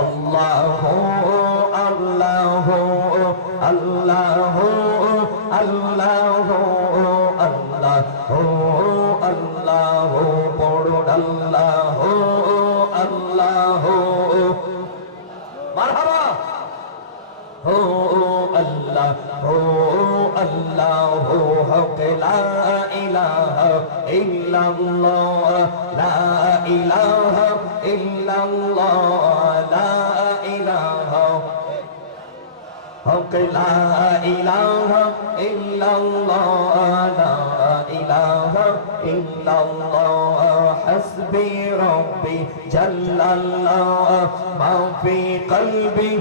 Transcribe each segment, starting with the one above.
আল্লাহু আল্লাহু আল্লাহু আল্লাহু আল্লাহু আল্লাহু পড়ুন আল্লাহু আল্লাহু মারহাবা হো আল্লাহু আল্লাহু হক লা ইলাহা ইল্লাল্লাহ লা ইলাহা ইল্লাল্লাহ লা ইলাহা হক লা ইলাহা ইল্লাল্লাহ লা ইলাহা ইল্লাল্লাহ হাসবি রাব্বি জাল্লাল্লাহ মা ফি কলবি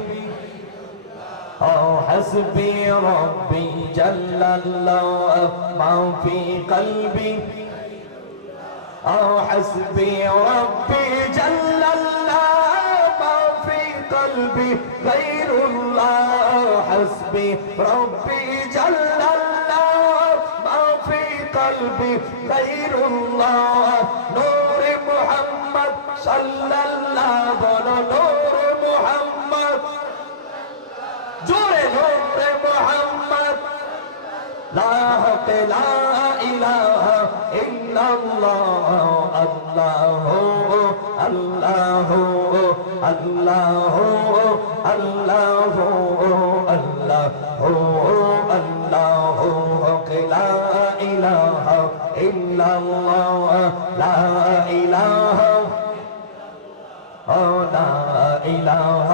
حسبي ربي جل الله ما في قلبي حسبي ربي جل الله ما في قلبي غير الله حسبي ربي جل الله ما في قلبي غير الله نور محمد صلى الله نور محمد জোরে নূরে মুহাম্মদ লা ইলাহা ইল্লাল্লাহ আল্লাহু আল্লাহু আল্লাহু আল্লাহু আল্লাহু আল্লাহু লা ইলাহা ইল্লাল্লাহ লা ইলাহা لا إله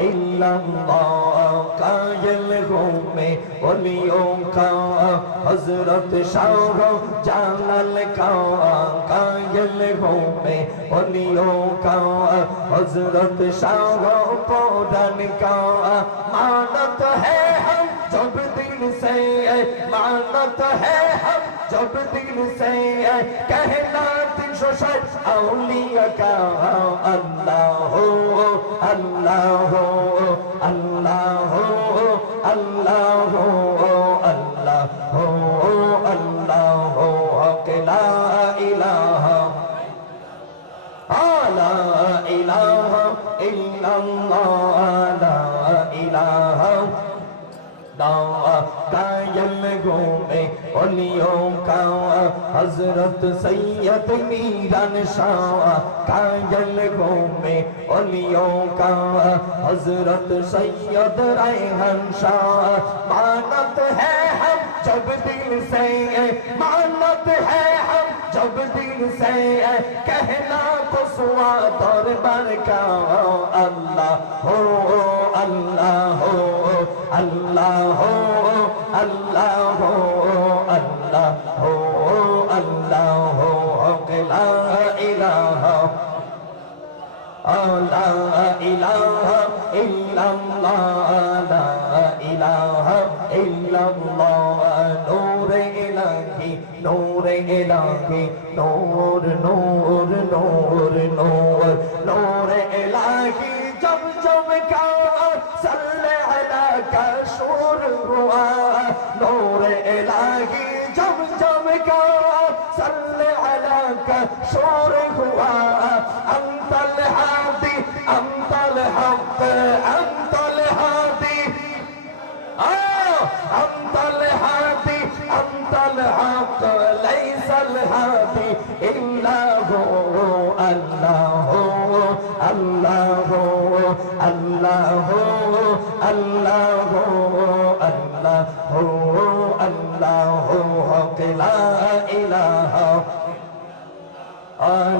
إلا الله कायल में वलियों का हजरत शाह जालल का कायल में वलियों का हजरत शाह पौधन का मानत है हम जब दिल से मानत है हम जब दिल से कहना शोषण औलिया का अल्लाह अल्लाह अल्लाह अल्लाह अल्लाह अल्लाह ला इलाहा ला इलाहा इल्लल्लाह ला इलाहा कायल घूमे ओलियों का हजरत सैयद मीरान शाह कायल घूमे ओलियों का हजरत सैयद रेहान शाह मानत है हम जब दिल से मानत है हम जब दिल से कहना कुसवा दरबार का अल्लाह हो अल्लाह हो अल्लाह हो अल्लाह हो अल्लाह हो अल्लाह हो ला इलाहा ला इलाहा इल्लल्लाह ला इलाहा इल्लल्लाह नूर इलाही नूर इलाही नूर नूर नूर नूर नूर इलाही जब जब का सल्ले अला का शोर हुआ नूर इलाही जब जब का सल्ले अला का शोर हुआ अंतल हादी अंतल हक अंतल हादी अंतल हादी अंतल हक लैसल हादी इल्ला हो अल्लाह हो अल्लाह हो अल्लाह हो अल्लाह हो अल्लाह हो अल्लाह हो ला इलाहा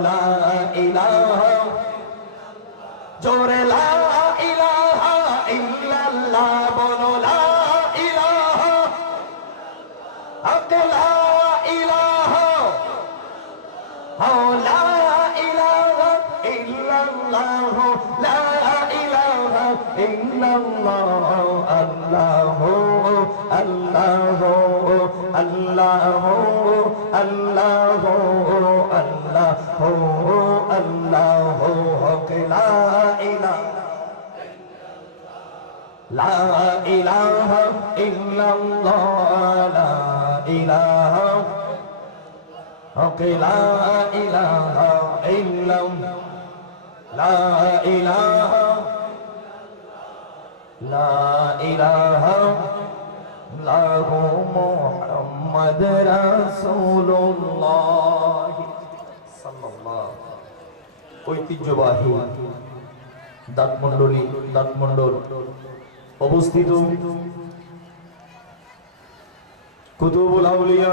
ला इलाहा जोरे ला इलाहा इल्लल्लाह बोलो ला इलाहा ला इलाहा ला इलाहा इल्लल्लाह ला इलाहा इल्लल्लाह अल्लाह अल्लाह अल्लाह अल्लाह अल्लाह अल्लाह ला इलाहा इल्लल्लाह ला इलाहा ला इलाहा इल्लल्लाह ला इलाहा লা ইলাহা ইল্লাল্লাহু মুহাম্মাদ রাসূলুল্লাহ সাল্লাল্লাহু। ঐতিহ্যবাহী দাঁতমন্ডল অবস্থিত কুতুবুল আউলিয়া,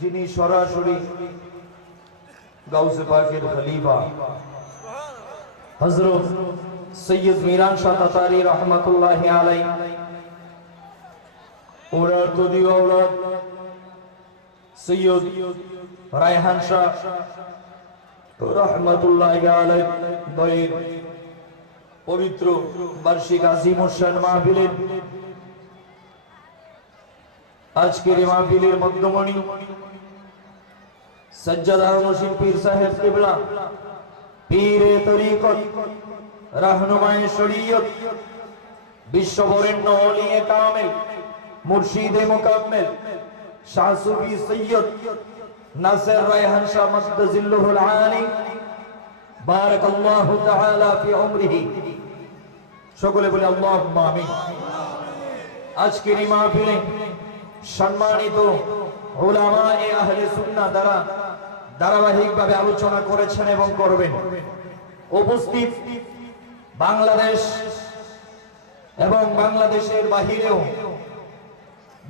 যিনি সরাসরি গাউসে পাকের খলিফা হযরত সৈয়দ মিরান শাহ তাতারি রহমাতুল্লাহি আলাইহি, ওনার তদীয় আওলাদ সৈয়দ রায়হান শাহ রহমাতুল্লাহি আলাইহি দয়ের পবিত্র বার্ষিক আজিম শান মাহফিলের আজকের এই মাহফিলের মধ্যমণি সজ্জাদা মুর্শিদ পীর সাহেব কিবলা, পীরে তরিকত, রাহনুমায়ে শরীয়ত, বিশ্ববরেণ্য ওলিয়ে কামেল, মুর্শিদে মুকাম্মেল, শাহ সুফি সৈয়দ নাসির রায়হান শাহ মাদ্দাজিল্লুহুল আলী, বারাকাল্লাহু তাআলা ফি উমরিহি। সকলে বলে আল্লাহুম্মা আমিন। আজকের এই মাহফিলে সম্মানিত উলামায়ে আহলে সুন্নাহ দ্বারা ধারাবাহিকভাবে আলোচনা করেছেন এবং করবেন। উপস্থিত বাংলাদেশ এবং বাংলাদেশের বাহিরেও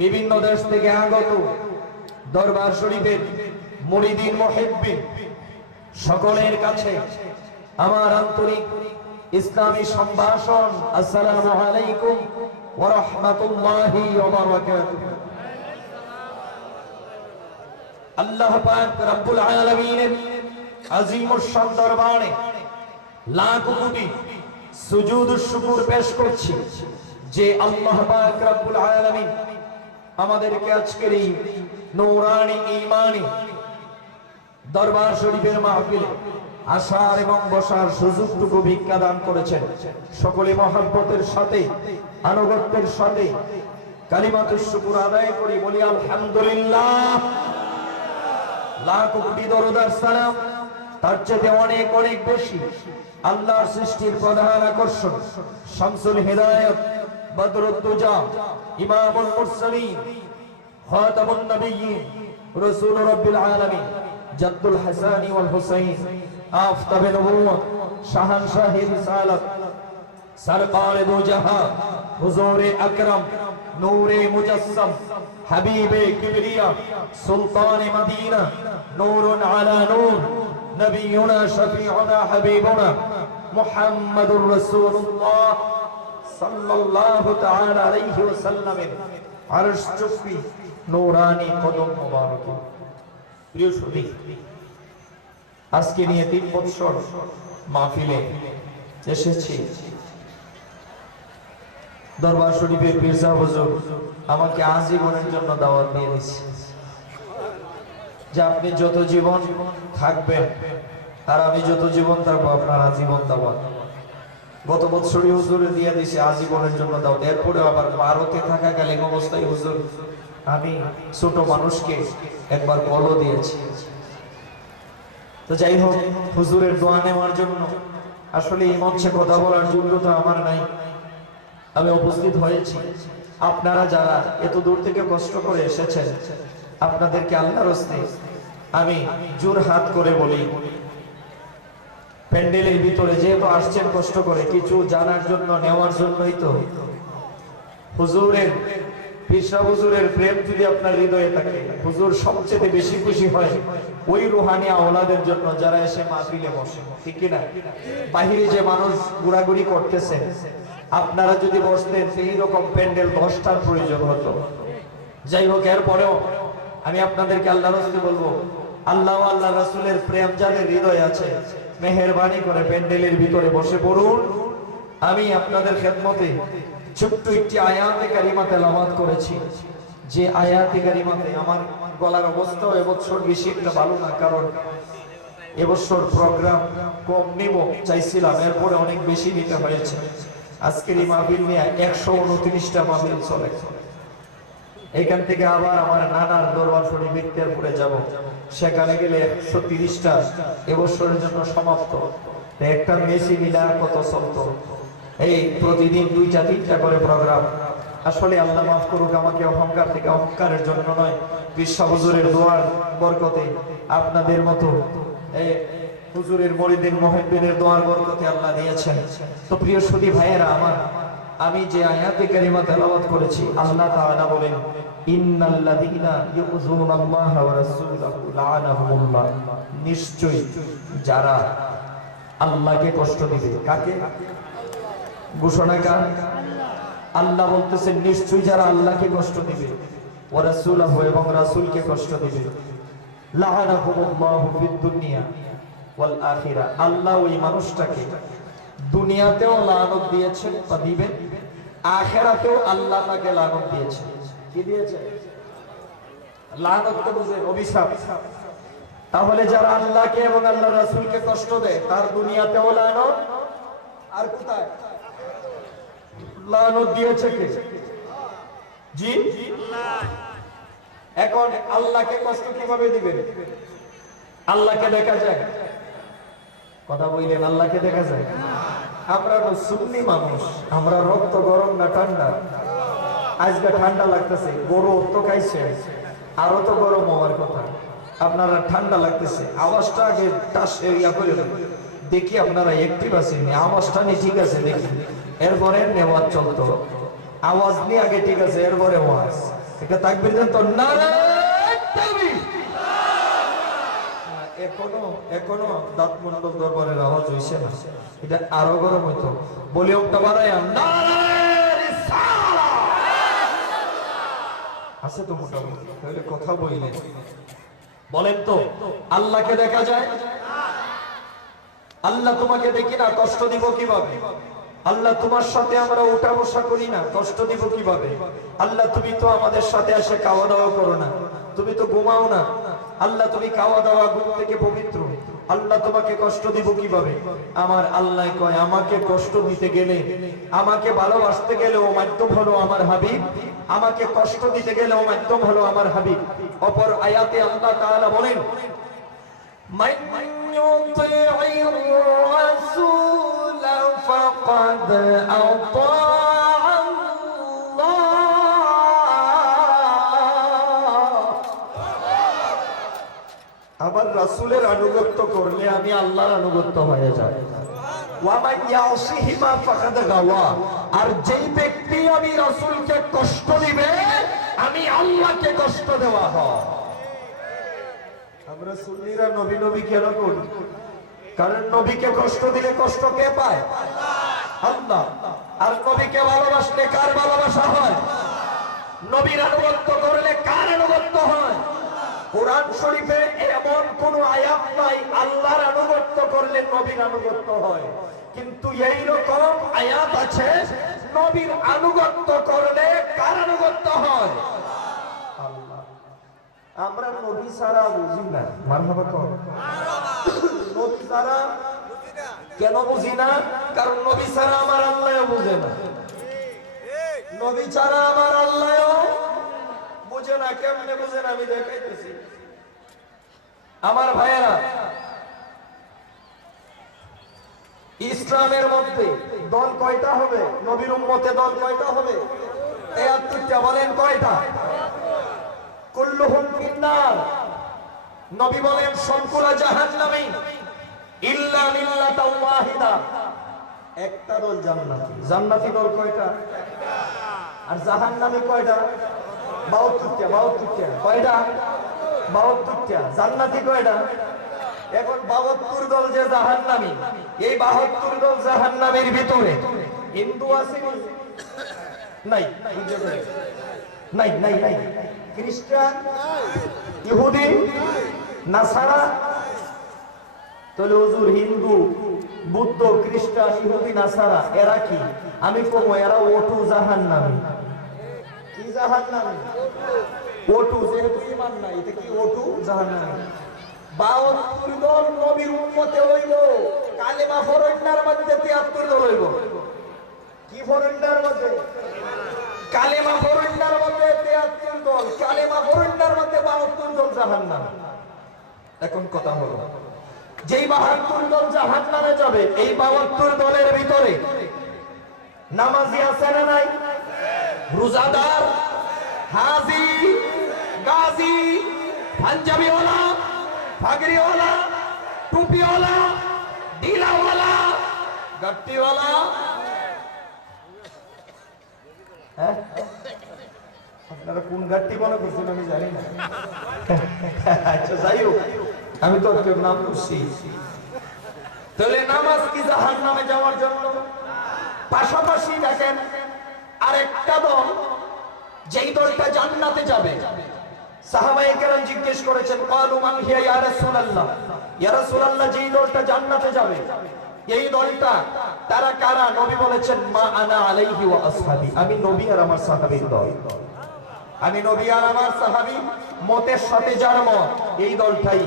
বিভিন্ন দেশ থেকে আগত দরবার শরীফের মুরিদিন মুহিব্বিন সকলের কাছে আমার আন্তরিক ইসলামী সম্ভাষণ, আসসালামু আলাইকুম ওয়া রাহমাতুল্লাহি ওয়া বারাকাতুহু। আল্লাহ পাক রব্বুল আলামিনের আজিম শান দরবারে লাখ কোটি সুজুদ শুকর পেশ করছি যে আল্লাহ পাক রব্বুল আলামিন আমাদেরকে আজকের এই নূরানি ঈমানি দরবার শরীফের মাহফিলে আসার এবং বসার সুযোগটুকু ভিক্ষা দান করেছেন। সকলে মহব্বতের সাথে আনুগত্যের সাথে কালিমাতুশ শুকর আদায় করি, বলি আলহামদুলিল্লাহ। লাখ কোটি দরুদ আর সালাম তার চেয়ে অনেক অনেক বেশি আল্লাহর সৃষ্টির প্রধান আকর্ষণ শামসুল হিদায়াত, বদরুদ দুজা, ইমামুল মুরসালিন, খাতামুন নবিয়্যিন, রাসূল রাব্বিল আলামিন, জাদ্দুল হাসানি ওয়াল হুসাইন, আফতাবে নবুওয়াত, শাহানশাহে রিসালাত, সরকারে দো জাহান, হুজুরে আকরাম, নূরে মুজাসসাম, হাবিবে কিবরিয়া, সুলতানে মদিনা, নূরুন আলা নূর, নবিয়ুনা শফিউনা হাবিবুনা মুহাম্মাদুর রাসূলুল্লাহ সাল্লাল্লাহু তাআলা আলাইহি ওয়াসাল্লামের আরশ চুপি নূরানি কদম মোবারক। প্রিয় সুধী, আজকে নিয়ে 3 বছর মাহফিলে এসেছি। দরবার শরীফের পীর সাহেব হুজুর আমাকে আজীবনের জন্য দাওয়াত দিয়ে দিয়েছে যে আপনি যত জীবন থাকবেন আর আমি যত জীবন থাকবো আপনার আজীবন দাওয়াত। গত বছরই হুজুরে দিয়ে দিয়েছে আজীবনের জন্য দাওয়াত। এরপরে আবার ভারতে থাকাকালীন অবস্থায় হুজুর আমি ছোট মানুষকে একবার কলও দিয়েছি। তো যাই হোক, হুজুরের দোয়া নেওয়ার জন্য আসলে এই মঞ্চে কথা বলার যোগ্যতা আমার নাই, আমি উপস্থিত হয়েছি। আপনারা যারা এত দূর থেকে কষ্ট করে এসেছেন, আপনাদেরকে আল্লাহর রাস্তে আমি জোর হাত করে বলি, প্যান্ডেলের ভিতরে যেহেতু আসছেন কষ্ট করে, কিছু জানার জন্য নেওয়ার জন্যই তো। হুজুরের পীর সাহেব হুজুরের প্রেম যদি আপনার হৃদয়ে থাকে, হুজুর সবচেয়ে বেশি খুশি হয় ওই রুহানি আওলাদের জন্য যারা এসে মাহফিলে বসে, ঠিক কি না? বাহিরে যে মানুষ ঘোরাঘুরি করতেছে, আপনারা যদি বসতেন সেই রকম প্যান্ডেল 10টার প্রয়োজন হতো। যাই হোক, এরপরেও আমি আপনাদেরকে আল্লাহর রাস্তে বলবো, আল্লাহ আল্লাহ রাসূলের প্রেম যাদের হৃদয়ে আছে, মেহেরবানি করে প্যান্ডেলের ভিতরে বসে পড়ুন। আমি আপনাদের খেদমতে ছোট্ট একটি আয়াতে কারিমা তেলাওয়াত করেছি, যে আয়াতে কারিমাতে আমার গলার অবস্থা এবছর বেশি একটা ভালো না, কারণ এবছর প্রোগ্রাম কম নিব চাইছিলাম, এরপরে অনেক বেশি নিতে হয়েছে। আজকের এই মাহফিল নিয়ে 129টা মাহফিল চলে। এখান থেকে আবার আমার নানার দরবার শরীফ বিক্তেরপুরে যাব, সেখানে গেলে 130টা এবছরের জন্য সমাপ্ত। একটা মেসি মিলা কত চলত, এই প্রতিদিন 2-3টা করে প্রোগ্রাম। আসলে আল্লাহ মাফ করুক আমাকে, অহংকার থেকে অহংকারের জন্য নয়, বিশ্ব হুজুরের দোয়ার বরকতে, আপনাদের মতো এই হুজুরের মুরিদিন মুহিব্বিনের দোয়ার বরকতে আল্লাহ দিয়েছেন। তো প্রিয় সুধী ভাইয়েরা আমার, আমি যে আয়াতে কারিমা তেলাওয়াত করেছি, আল্লাহ তাআলা বলেন ইন্নাল্লাযীনা ইউযুনাল্লাহা ওয়া রাসূলাহু লা'নাহুমুল্লাহ, নিশ্চয়ই যারা আল্লাহকে কষ্ট দিবে। কাকে? ঘোষণা কার? আল্লাহ বলতেছেন নিশ্চয়ই যারা আল্লাহকে কষ্ট দিবে, ওয়া রাসূলাহু এবং রাসূলকে কষ্ট দিবে, লা'নাহুমুল্লাহু ফিদ দুনিয়া ওয়াল আখিরা, আল্লাহ ওই মানুষটাকে দুনিয়াতেও লানত দিয়েছেন বা দিবেন, আখিরাতেও আল্লাহ তাকে লানত দিয়েছেন। কি দিয়েছেন? লানত তো বুঝেন, অভিশাপ। তাহলে যারা আল্লাহকে এবং আল্লাহর রাসূলকে কষ্ট দেয়, তার দুনিয়াতেও লানত, আর কোথায় লানত দিয়েছে? কে? জি আল্লাহ। এখন আল্লাহকে কষ্ট কিভাবে দিবেন? আল্লাহকে দেখা যায়? কথা বললেন, আল্লাহকে দেখা যায়? আমরা সুন্নি মানুষ, আমরা রক্ত গরম না ঠান্ডা? আজকে ঠান্ডা লাগতেছে, গরম তো খাইছে, আরো তো গরম হওয়ার কথা। আপনারা ঠান্ডা লাগতেছে, আওয়াজটা আগে ইয়া করে দেখি আপনারা অ্যাক্টিভ আছেন, আওয়াজটা নিয়ে ঠিক আছে দেখি, এরপরে নেওয়াজ চলতো। আওয়াজ নিয়ে আগে ঠিক আছে, এরপরে ওয়াজ। এটা তাকবীর দেন তো, নারায়ে তাকবীর। এখনো দাঁত মন্ডল দরবারের আওয়াজ হইছে না, এটা আরো গরম হইতো। ভলিউমটা বাড়ায়া নারায়ে রিসালাত আছে তো মোটামুটি, তাহলে কথা বললেন। বলেন তো আল্লাহকে দেখা যায়? আল্লাহ তোমাকে দেখি না, কষ্ট দিব কিভাবে? আল্লাহ তোমার সাথে আমরা উঠা বসা করি না, কষ্ট দিব কিভাবে? আল্লাহ তুমি তো আমাদের সাথে এসে খাওয়া দাওয়া করো না, তুমি তো ঘুমাও না। আল্লাহ তুমি খাওয়া দাওয়া ঘুম থেকে পবিত্র, আল্লাহ তোমাকে কষ্ট দিব কিভাবে? আমার আল্লাহ কয় আমাকে কষ্ট দিতে গেলে, আমাকে ভালোবাসতে গেলে ও মাধ্যম হলো আমার হাবিব, আমাকে কষ্ট দিতে গেলে ও মাধ্যম হলো আমার হাবিব। অপর আয়াতে আল্লাহ তাআলা বলেন মান ইউতি'ir রাসূল ফাকাদ আতা আবার রাসূলের আনুগত্য করলে আমি আল্লাহর আনুগত্য হয়ে যায়। ওয়া মান ইয়াসিহিমা ফাকাদ গাওয়া, আর যেই ব্যক্তি আমি রাসূলকে কষ্ট দিবে, আমি আল্লাহকে কষ্ট দেওয়া হয়। আমরা সুন্নিরা নবী নবী কেন করি? কারণ নবীকে কষ্ট দিলে কষ্ট কে পায়? আল্লাহ। আর নবীকে ভালোবাসলে কার ভালোবাসা হয়? নবীর আনুগত্য করলে কার আনুগত্য হয়? কোরআন শরীফে এমন কোন আয়াত নাই আল্লাহর আনুগত্য করলে নবীর আনুগত্য হয়, কিন্তু এই রকম আয়াত আছে নবীর আনুগত্য করলে কার আনুগত্য হয়? আল্লাহ। আমরা নবী ছাড়া বুঝি না। মারহাবা কর। নবী ছাড়া কেন বুঝি না? কারণ নবী ছাড়া আমার আল্লাহও বুঝে না, নবী ছাড়া আমার আল্লাহও বুঝে না। কেমনে বুঝে না আমি দেখাইতেছি। আমার ভাইয়েরা, ইসলামের মধ্যে দল কয়টা হবে? নবীর উম্মতে দল কয়টা হবে? 73টা। বলেন কয়টা? কুল্লুহুম ফিন্নার। নবী বলেন সবগুলা জাহান্নামী ইল্লা মিল্লাতাও ওয়াহিদা, একটা দল জান্নাতি। জান্নাতি দল কয়টা? আর জাহান্নামী কয়টা? 72টা। 72টা কয়টা? 72টা। জান্নাতি কয়টা? এখন 72 দল যে জাহান্নামী, এই 72 দল জাহান্নামীর ভিতরে হিন্দু আছে নাই? নাই নাই নাই। খ্রিস্টান, ইহুদি, নাসারা। তাহলে হুজুর হিন্দু, বুদ্ধ, খ্রিস্টান, ইহুদি, নাসারা এরা কি? আমি কম, এরা ওটু জাহান্নামী। কি জাহান্নামী? ওটু। যেহেতু ঈমান নাই, এটা কি ওটু জাহান্নামী। 72 দল নবীর উম্মতে হইল, কালেমা ফরন্ডার মধ্যে 73 দল হইল। কি ফরন্ডার মধ্যে? কালেমা ফরন্ডার মধ্যে 73 দল, কালেমা ফরন্ডার মধ্যে 72 দল জাহান্নামী। এখন কথা হলো, যেই 72 দল জাহান্নামে যাবে, এই 72 দলের ভিতরে নামাজি আছে না নাই? রোজাদার, হাজি, গাজী, পাঞ্জাবিওয়ালা, পাগড়িওয়ালা, টুপিওয়ালা, ডিলাওয়ালা, গাট্টিওয়ালা। হ্যাঁ, আপনারা কোন গাট্টি মনে করছেন আমি জানি না। আচ্ছা যাই হোক, আমি তো কেউ নাম করছি। তাহলে নামাজ কি জাহান্নামে যাওয়ার জন্য? পাশাপাশি দেখেন আরেকটা দল, যেই দলটা জান্নাতে যাবে। সাহাবায়ে কেরাম জিজ্ঞেস করেছেন, ক্বালু মান হিয়া ইয়া রাসূলুল্লাহ, ইয়া রাসূলুল্লাহ যেই দলটা জান্নাতে যাবে এই দলটা তারা কারা? নবী বলেছেন, মা আনা আলাইহি ওয়া আসহাবি, আমি নবী আর আমার সাহাবীর দল। আমি নবী আর আমার সাহাবী মতের সাথে যার মত, এই দলটাই।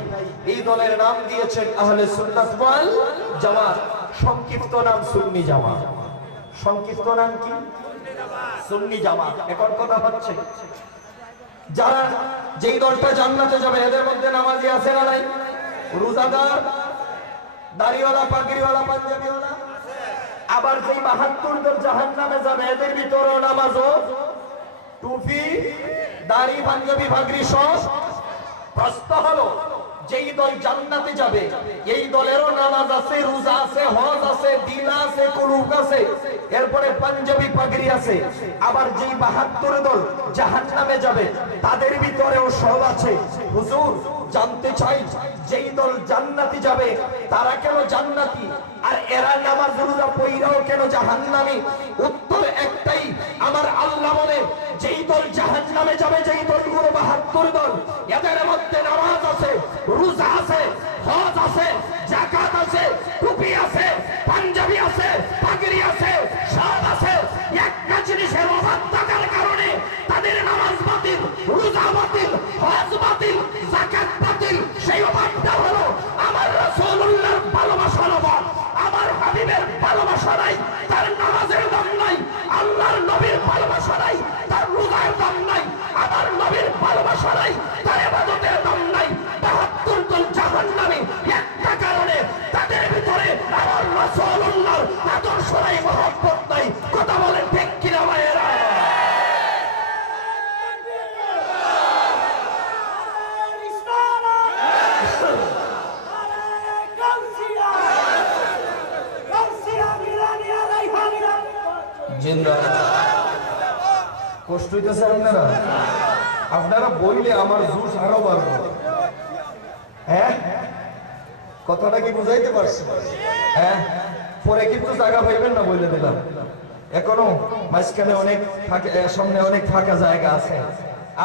এই দলের নাম দিয়েছেন আহলে সুন্নাত ওয়াল জামাত, সংক্ষিপ্ত নাম সুন্নি জামাত। সংক্ষিপ্ত নাম কি? সুন্নি জামাত। এখন কথা হচ্ছে, যারা যেই দলটা জান্নাতে যাবে এদের মধ্যে নামাজি আছে না নাই? রোজাদার, দাড়িওয়ালা, পাগড়িওয়ালা, পাঞ্জাবিওয়ালা। আবার যেই ৭২ দল জাহান্নামে যাবে এদের ভিতরেও নামাজ ও টুপি, দাড়ি, পাঞ্জাবি, পাগড়ি সব। প্রশ্ন হলো, যেই দল জান্নাতে যাবে এই দলেরও নামাজ আছে, রোজা আছে, হজ আছে, দিন আছে, কুলুক আছে, এরপরে পাঞ্জাবি পাগড়ি আছে। আবার যেই ৭২ দল জাহান্নামে যাবে তাদের ভিতরেও সব আছে। হুজুর জানতে চাই, যেই দল জান্নাতি যাবে তারা কেন জান্নাতি আর এরা নামাজ রোজা পড়াও কেন জাহান্নামী? উত্তর একটাই, আমার আল্লাহ বলেন যেই দল জাহান্নামে যাবে, যেই দলগুলো ৭২ দল, এদের মধ্যে নামাজ আছে, রোজা আছে, হজ আছে, যাকাত আছে, টুপি আছে, পাঞ্জাবি আছে, পাগড়ি আছে, সব আছে। একটা জিনিসের অভাব থাকার কারণে তাদের নামাজ বাতিল, রোজা বাতিল, হজ বাতিল, যাকাত বাতিল। সেই অভাবটা হলো আমার রাসূলুল্লাহর ভালোবাসার অভাব। আমার হাবিবের ভালোবাসা নাই, তার নামাজের দাম নাই। আল্লাহর নবীর ভালোবাসা নাই, তার রোজার দাম নাই। আমার নবীর ভালোবাসা নাই, তার ইবাদতের দাম নাই। ৭২ দল জাহান্নামী একটা কারণে, তাদের ভিতরে আমার রাসূলুল্লাহর আদর্শ নাই, মহব্বত নাই। কথা বলেন ঠিক কিনা ভাইয়েরা? কষ্ট হইতেছে আপনারা? আপনারা বললে আমার জোশ আরো বাড়বে। হ্যাঁ, কথাটা কি বুঝাইতে পারছি? হ্যাঁ, পরে কিন্তু জায়গা পাইবেন না বলে দিলাম। এখনো মাঝখানে অনেক সামনে অনেক ফাঁকা জায়গা আছে।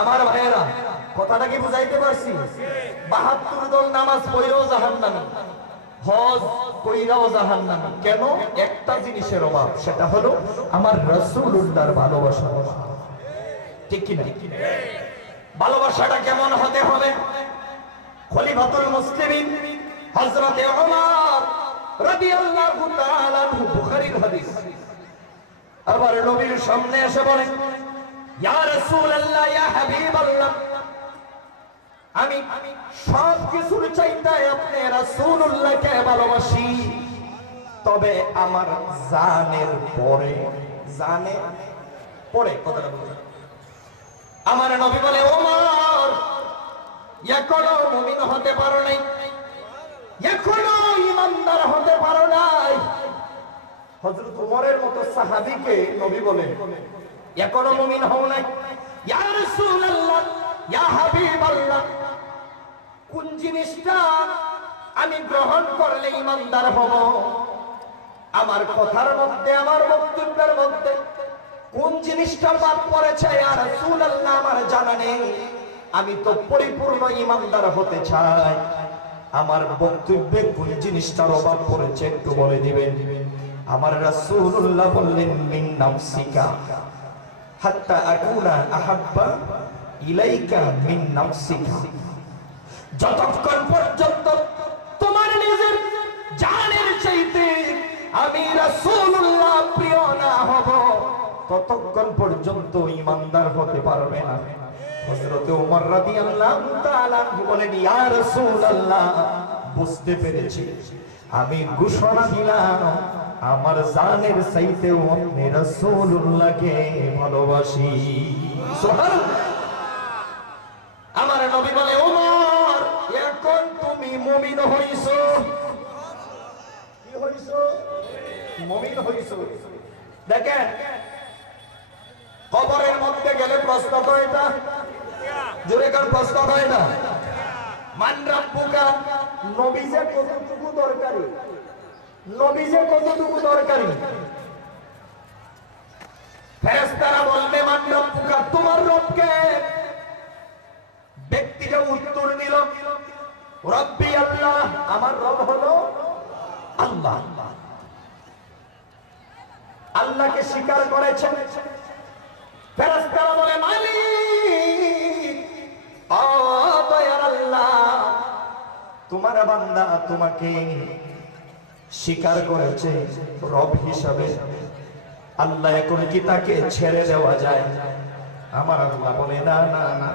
আমার ভাইয়েরা, কথাটা কি বুঝাইতে পারছি? ৭২ দল নামাজ পড়েও জাহান্নামী, হজ কইরাও জাহান্নামী। কেন? একটা জিনিসের অভাব, সেটা হলো আমার রাসূলুল্লাহর ভালোবাসা। ঠিক কি না? ভালোবাসাটা কেমন হতে হবে? খলিফাতুল মুসলিমিন হযরত ওমর রাদিয়াল্লাহু তাআলা আনহু, বুখারীর হাদিস। আবার নবীর সামনে এসে বলেন, ইয়া রাসূলুল্লাহ, ইয়া হাবিবাল্লাহ, আমি সব কিছুর চাইতে আপনি রাসূলুল্লাহকে ভালোবাসি, তবে আমার জানের পরে, জানে পরে। কথাটা বুঝুন। আমার নবী বলে, ওমর এখনো মুমিন হতে পারো নাই, এখনো ঈমানদার হতে পারো নাই। হযরত ওমরের মতো সাহাবীকে নবী বলেন, এখনো মুমিন হও নাই। ইয়া রাসূলুল্লাহ, ইয়া হাবিবাল্লাহ, কোন জিনিসটা আমি গ্রহণ করলে ঈমানদার হব? আমার কথার মধ্যে, আমার বক্তব্যের মধ্যে কোন জিনিসটা বাদ পড়েছে ইয়া রাসূলুল্লাহ আমার জানা নেই। আমি তো পরিপূর্ণ ঈমানদার হতে চাই, আমার বক্তব্যে কোন জিনিসটার অভাব পড়েছে একটু বলে দিবেন। আমার রাসূলুল্লাহ বললেন, মিন নাফসিকা হাত্তা আকুনা আহাব্বা ইলাইকা মিন নাফসিকা, যতক্ষণ পর্যন্ত তোমার নিজের জানের চাইতে আমি রাসূলুল্লাহ প্রিয় না হব, ততক্ষণ পর্যন্ত ঈমানদার হতে পারবে না। হযরত ওমর রাদিয়াল্লাহু তাআলা বলেন, ইয়া রাসূলুল্লাহ, বুঝতে পেরেছি, আমি ঘোষণা দিলাম আমার জানের চাইতেও আমি রাসূলুল্লাহকে ভালোবাসি। সুবহানাল্লাহ। আমার নবী বলে, ওমর এখন তুমি মুমিন হইছো। কি হইছো? মুমিন হইছো। দেখেন, কবরের মধ্যে গেলে প্রশ্ন হয় না, জোরে কার প্রশ্ন হয় না। মান রাব্বুকা, নবী যে কতটুকু দরকারি, নবী যে কতটুকু দরকারি। ফেরেশতারা বলবে মান রাব্বুকা, তোমার রব কে? ব্যক্তিটা উত্তর দিল রব্বি আল্লাহ, আমার রব হলো আল্লাহ। আল্লাহকে স্বীকার করেছেন। ফেরেশতারা বলে মালিক, ও দয়ার আল্লাহ, তোমার বান্দা তোমাকে স্বীকার করেছে রব হিসাবে, আল্লাহ এখন কি তাকে ছেড়ে দেওয়া যায়? আমার আল্লাহ বলে না না না,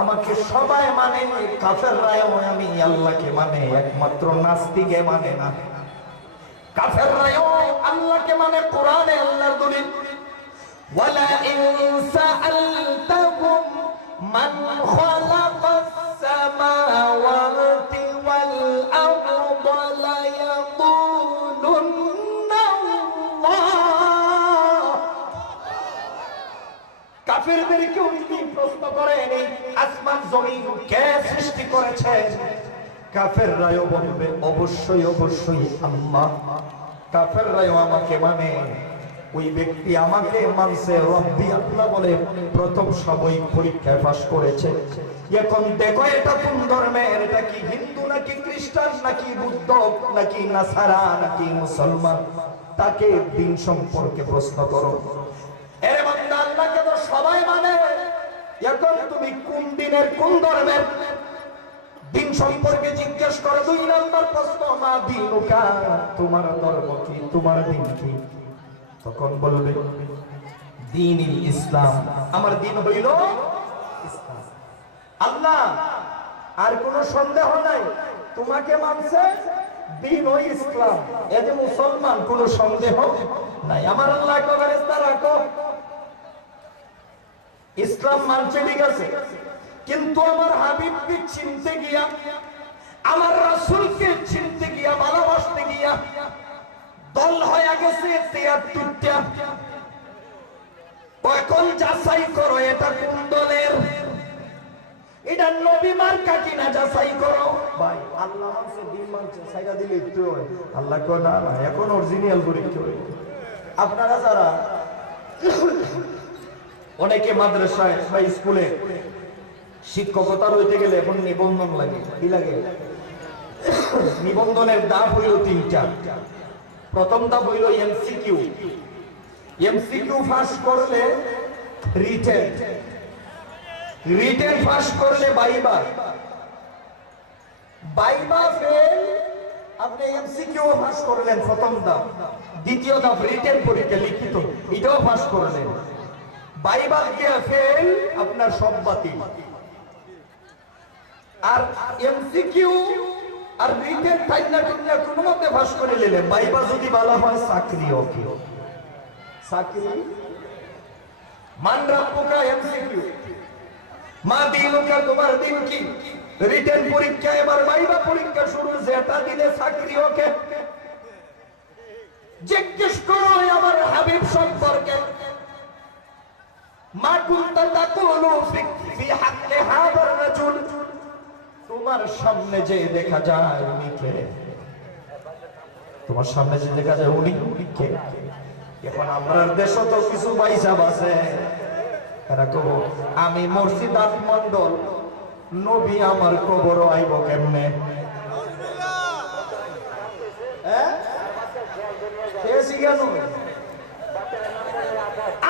আমাকে সবাই মানে, কাফেররাও আমি আল্লাহকে মানে, একমাত্র নাস্তিকে মানে না। কাফেররাও আল্লাহকে মানে। কোরআনে আল্লাহর দলিল, ওয়ালা ইন সাআলতাহুম মান খালাকাস সামাওয়াতি ওয়াল আরদা লা ইয়াকুলুন্না আল্লাহ। কাফেরদেরকে উনি প্রশ্ন করেন আসমান জমিন কে সৃষ্টি করেছে? কাফেররাও বলবে অবশ্যই অবশ্যই আল্লাহ। কাফেররাও আমাকে মানে, ওই ব্যক্তি আমাকে মানছে রব্বি আল্লাহ বলে প্রথম সাময়িক পরীক্ষায় পাস করেছে। এখন দেখো এটা কোন ধর্মের, এটা কি হিন্দু নাকি খ্রিস্টান নাকি বুদ্ধ নাকি নাসারা নাকি মুসলমান, তাকে দিন সম্পর্কে প্রশ্ন করো। এর বান্দা আল্লাহকে তো সবাই মানে, এখন তুমি কোন দিনের কোন ধর্মের দিন সম্পর্কে জিজ্ঞেস করো। 2 নম্বর প্রশ্ন, মা দিনুকা, তোমার ধর্ম কি, তোমার দিন কি? তখন বলবে দ্বীনুল ইসলাম, আমার দিন হইল ইসলাম। আল্লাহ আর কোনো সন্দেহ নাই, তোমাকে মানছে দিন ও ইসলাম, এই যে মুসলমান, কোনো সন্দেহ নাই। আমার আল্লাহ কবরে রাখো, ইসলাম মানছে ঠিক আছে, কিন্তু আমার হাবিবকে চিনতে গিয়া, আমার রাসূলকে চিনতে গিয়া, ভালোবাসতে গিয়া দল হয়ে গেছে 73টা। এখন যাচাই করো এটা কোন দলের, এটা নবী মার্কা কিনা যাচাই করো। ভাই আল্লাহ মানছে, দিন মানছে, সাইরা দিলে একটু হয়। আল্লাহ কো না না, এখন অরিজিনাল পরীক্ষা হয়। আপনারা যারা অনেকে মাদ্রাসায় বা স্কুলে শিক্ষকতা হইতে গেলে এখন নিবন্ধন লাগে। কি লাগে? নিবন্ধনের ধাপ হইল 3টা। প্রথম ধাপ হইল এমসিকিউ। এমসিকিউ পাস করলে রিটেন, রিটেন পাস করলে ভাইবা, ভাইবা ফেল, আপনি এমসিকিউ পাস করলেন প্রথম ধাপ। দ্বিতীয় ধাপ রিটেন পরীক্ষা লিখিত, এটাও পাস করলেন। ভাইবা দিয়ে ফেল, আপনার সব বাতিল। আর এমসিকিউ আর রিটেন টাইনা টুন্না কোনো মতে পাস করে নিলেন, ভাইবা যদি ভালো হয় চাকরি ওকে। চাকরি মান রাব্বুকা, এমসিকিউ মা দিনুকা, তোমার দিন কি? রিটেন পরীক্ষা, এবার ভাইবা পরীক্ষা শুরু, যেটা দিলে চাকরি ওকে। জিজ্ঞেস করো আমার হাবিব সম্পর্কে, মা কুনতা তাকুলু ফি হাক্কি হাযার রাজুল, তোমার সামনে যে দেখা যায় উনি কে? তোমার সামনে যে দেখা যায় উনি কে? এখন আমার দেশে তো কিছু ভাইসাব আছে, এরা কব আমি মুর্শিদাত মন্ডল, নবী আমার কবর আইব কেমনে?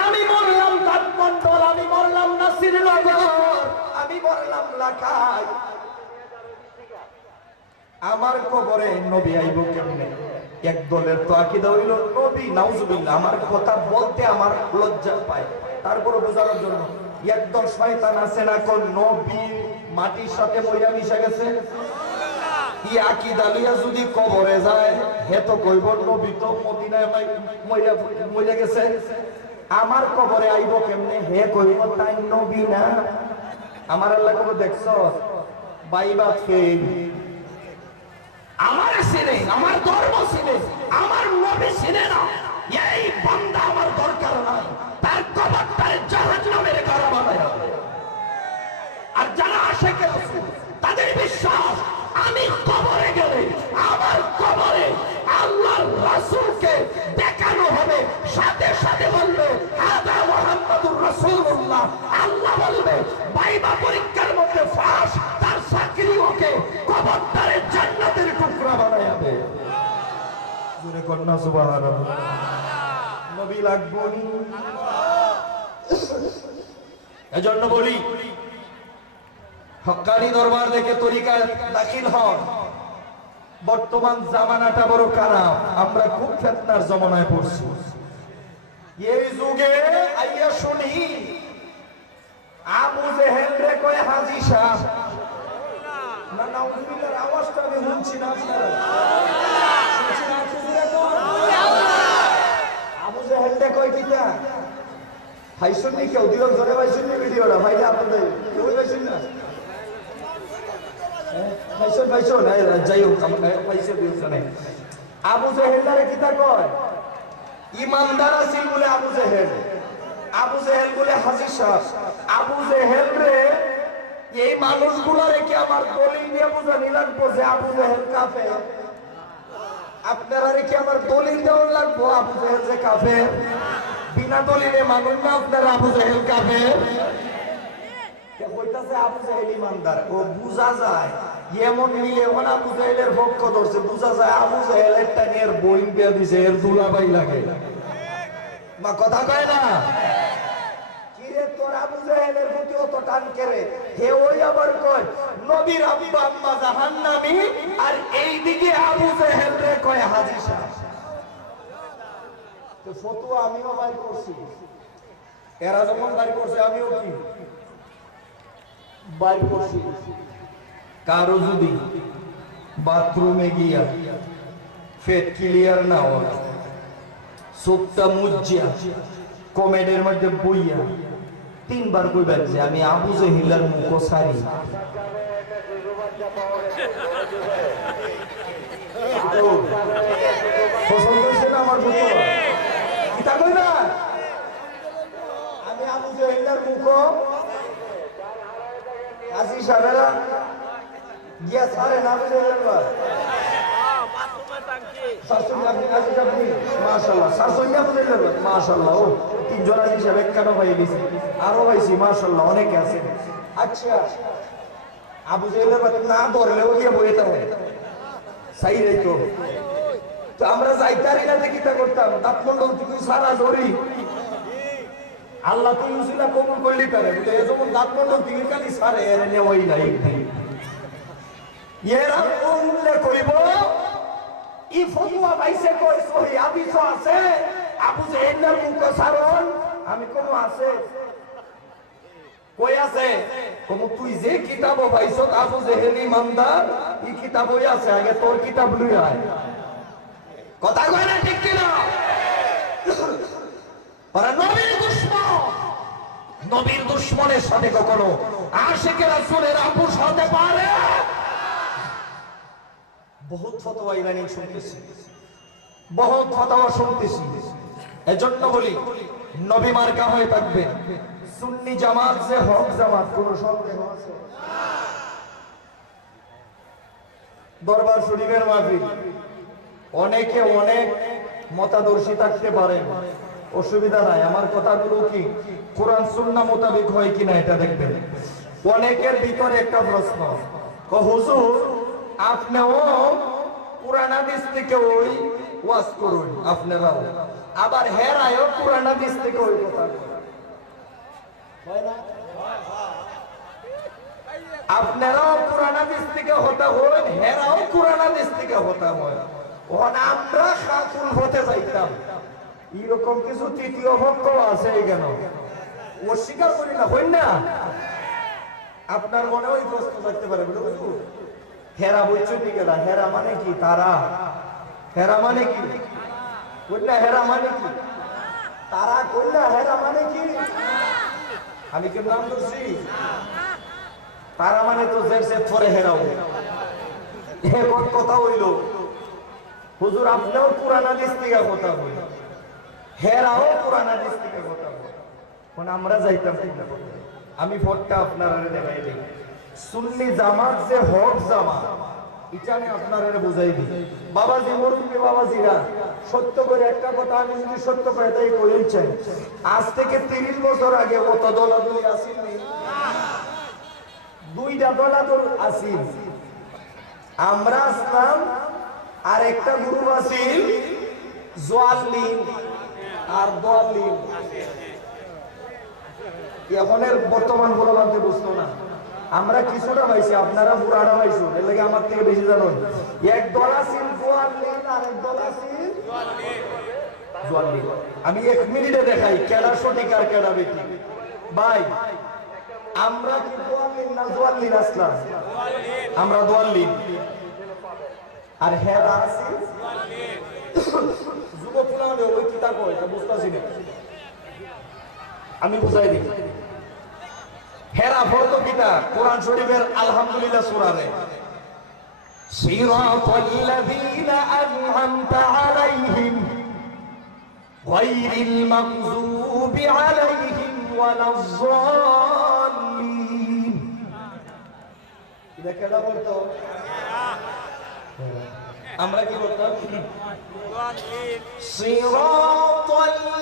আমি মরলাম দাত মন্ডল, আমি মরলাম নাসিরনগর, আমি মরলাম লাখাই, আমার কবরে নবী আইব কেমনে? এক দলের তো আকীদা হইল নবী, নাউজুবিল্লাহ, আমার কথা বলতে আমার লজ্জা পায়। তারপর বোঝানোর জন্য একদল শয়তান আছে না, কোন নবী মাটির সাথে মইরা মিশে গেছে। ই আকীদা লিয়া যদি কবরে যায় হে তো কইব নবী তো মদিনায় মইরা গেছে, আমার কবরে আইব কেমনে? হে কইব তাই নবী না। আমার আল্লাহ কবে দেখছ বাইবা ফেল, আমার সিনে, আমার ধর্ম সিনে, আমার নবী সিনে না, এই বান্দা আমার দরকার নাই, তার কবরটারে জাহান্নামের ঘর বানায়। আর যারা আশিকে রাসূল তাদের বিশ্বাস আমি কবরে গেলে আমার কবরে আল্লাহর রাসূলকে দেখানো হবে, সাথে সাথে বলবে হাদা মুহাম্মাদুর রাসূলুল্লাহ। আল্লাহ বলবে বাইবা পরীক্ষার মধ্যে ফাঁস, তার চাকরি ওকে কবরটারে জান্নাতের টুকরা বানাবে। জোরে কন্যা সুবহানাল্লাহ। নবী লাগবনি, এজন্য বলি হক্কানি দরবার দেখে তরিকা দাখিল হন। বর্তমান জামানাটা বড় খারাপ, আমরা খুব ফিতনার জমানায় পড়ছি। এই যুগে আইয়া শুনি আবু জেহেল রে কয় হাজী শাহ। না না উল্লার আওয়াজটা আমি শুনছি না, আপনারা শুনছি না? আবু জেহেল রে কয় কিটা ভাইশুন নি? কেউ দিল ধরে ভাইশুন নি? ভিডিওটা ভাইলে আপনাদের কেউ ভাইশুন না? আবু জেহেল কিতা কয় ইমানদার আছিল বলে আবু জেহেল, আবু জেহেল বলে হাজী শাহ। আবু জেহেল রে এই মানুষগুলা রেখে আমার দলিল দিয়ে বুঝানি লাগবো যে আবু জেহেল কাফের। আপনারা রেখে আমার দলিল দেওয়ার লাগবো আবু জেহেল যে কাফের? বিনা দলিলে মানুষ না আপনারা আবু জেহেল কাফের? আবু জেহেল ইমানদার, ও বুঝা যায় এমন মিলে ওখানে আবু জেহেলের পক্ষ ধরছে, বুঝা যায় আবু জেহেলের টানিয়ার বইন পেয়ে দিছে, এর দুলাভাই লাগে। মা কথা কয় না কিরে তোর আবু জেহেলের প্রতি অত টান কেড়ে? হে ওই আবার কয় নবীর আব্বা আম্মা জাহান্নামী, আর এইদিকে আবু জেহেল রে কয় হাজী শাহ। তো ফতোয়া আমিও বাইর করছি, এরা যখন বাইর করছে আমিও কি বাইর করছি। কারো যদি বাথরুমে গিয়া ফেট ক্লিয়ার না হয়, চোখটা মুজিয়া কমেডের মধ্যে বইয়া তিনবার কইবার যে আমি আবু জেহেলের মুখ সারি। পছন্দ হয়েছে না আমার মুখ? কিতা কইবা আমি আবু জেহেলের মুখ হাজী সাহেবেরা গিয়া সারে না বুঝে গেলেন। মাশাআল্লাহ সারসইয়া বুঝে গেলেন। মাশাআল্লাহ ও তিনজন হাজী সাহেব কেন হয়ে গেছে, আরো হয়েছি মাশাআল্লাহ অনেকে আছে। আচ্ছা আবু জেহেলের না ধরলেও গিয়ে বইতে হয় সাই রে। তো আমরা যাইতারি না কিতা করতাম, দাঁত মন্ডল তুই সারা ধরি আল্লাহ তুই উসিলা কবুল করলি পারে, যখন দাঁত মন্ডল তুই খালি সারে এর নেওয়াই নাই। এরা উল্লেখ করিব ই ফতোয়া পাইছে কই সহি হাদিস আছে আবু জেহেলের মুখ সারণ? আমি কোন আছে কই আছে? কোন তুই যে কিতাব পাইছো আবু জেহেল ইমানদার, এই কিতাবই আছে, আগে তোর কিতাব লই আয়। কথা কয় না ঠিক কিনা? ওরা নবীর দুশমন, নবীর দুশমনের সাথে কখনো আশিকে রাসূলের আপোষ হতে পারে? বহুত ফতোয়া ইদানিং শুনতেছি, বহুত ফতোয়া শুনতেছি। এজন্য বলি নবী মার্কা হয়ে থাকবেন। সুন্নি জামাত যে হক জামাত, কোন সন্দেহ আছে? দরবার শরীফের মাহফিল, অনেকে অনেক মতাদর্শী থাকতে পারেন, অসুবিধা নাই। আমার কথাগুলো কি কোরআন সুন্নাহ মোতাবেক হয় কিনা এটা দেখবেন। অনেকের ভিতরে একটা প্রশ্ন, হুজুর আপনিও কোরআন হাদিস থেকে ওই ওয়াজ করুন, আপনারাও আবার হেরায়ও কোরআন হাদিস থেকে ওই কথা আপনারাও কোরআন হাদিস থেকে হতে হয়, হেরাও কোরআন হাদিস থেকে হতে হয়। আমরা খাকুল হতে চাইতাম, এরকম কিছু তৃতীয় পক্ষ আছে কেন? অস্বীকার করি না, হই না? আপনার মনে ওই প্রশ্ন থাকতে পারে, হেরা বলছো কি গেলা? হেরা মানে কি? তারা। হেরা মানে কি? কইনা হেরা মানে কি? তারা। কইনা হেরা মানে কি? আমি কি নাম ধরছি? তারা মানে তো জেরসেট পরে হেরাও। এখন কথা হইল হুজুর আপনিও কোরআন হাদিস থেকে কথা বলেন, হেরাও কোরআন হাদিস থেকে কথা বলেন। এখন আমরা যাইতাম কোনটা? আমি ভোটটা আপনারা দেখাই দিই। সুন্নি জামাত যে হক জামাত, এটা আমি আপনারা বুঝাই দিই। বাবাজি মুরব্বী বাবাজিরা, সত্য করে একটা কথা আমি যদি সত্য করে তাই বলেছেন, আজ থেকে 30 বছর আগে কত দলাদলি আসেনি? দুইটা দলাদল আসিল। আমরা আসলাম আর একটা গ্রুপ আছিল জোয়াল্লিন আর দোয়াল্লিন। এখনের বর্তমান বলবানতে বুঝতো না। আমরা কিছুটা পাইছি, আপনারা পুরাটা পাইছো, এর লাগে আমার থেকে বেশি জানুন। এক দল আছিল জোয়াল্লিন আর এক দল আছিল জোয়াল্লিন। আমি 1 মিনিটে দেখাই কেডা সঠিক আর কেডা বেঠিক। ভাই আমরা কি দোয়াল্লিন না জোয়াল্লিন আসলাম? আমরা দোয়াল্লিন। আর হেরা আছে যুবক ফুলানো ওই কিতা কয় এটা বুঝতাছি না, আমি বুঝাই দিই। হেরা ফরতো কিতা? কোরআন শরীফের আলহামদুলিল্লাহ সূরা রে সিরাতাল্লাযীনা আন'আমতা আলাইহিম গায়রিল মাগযুবি আলাইহিম ওয়ালায-যাল্লিন। এটা কেডা বলতো? আমরা কি বলতাম? সিরাতাল্লাযীনা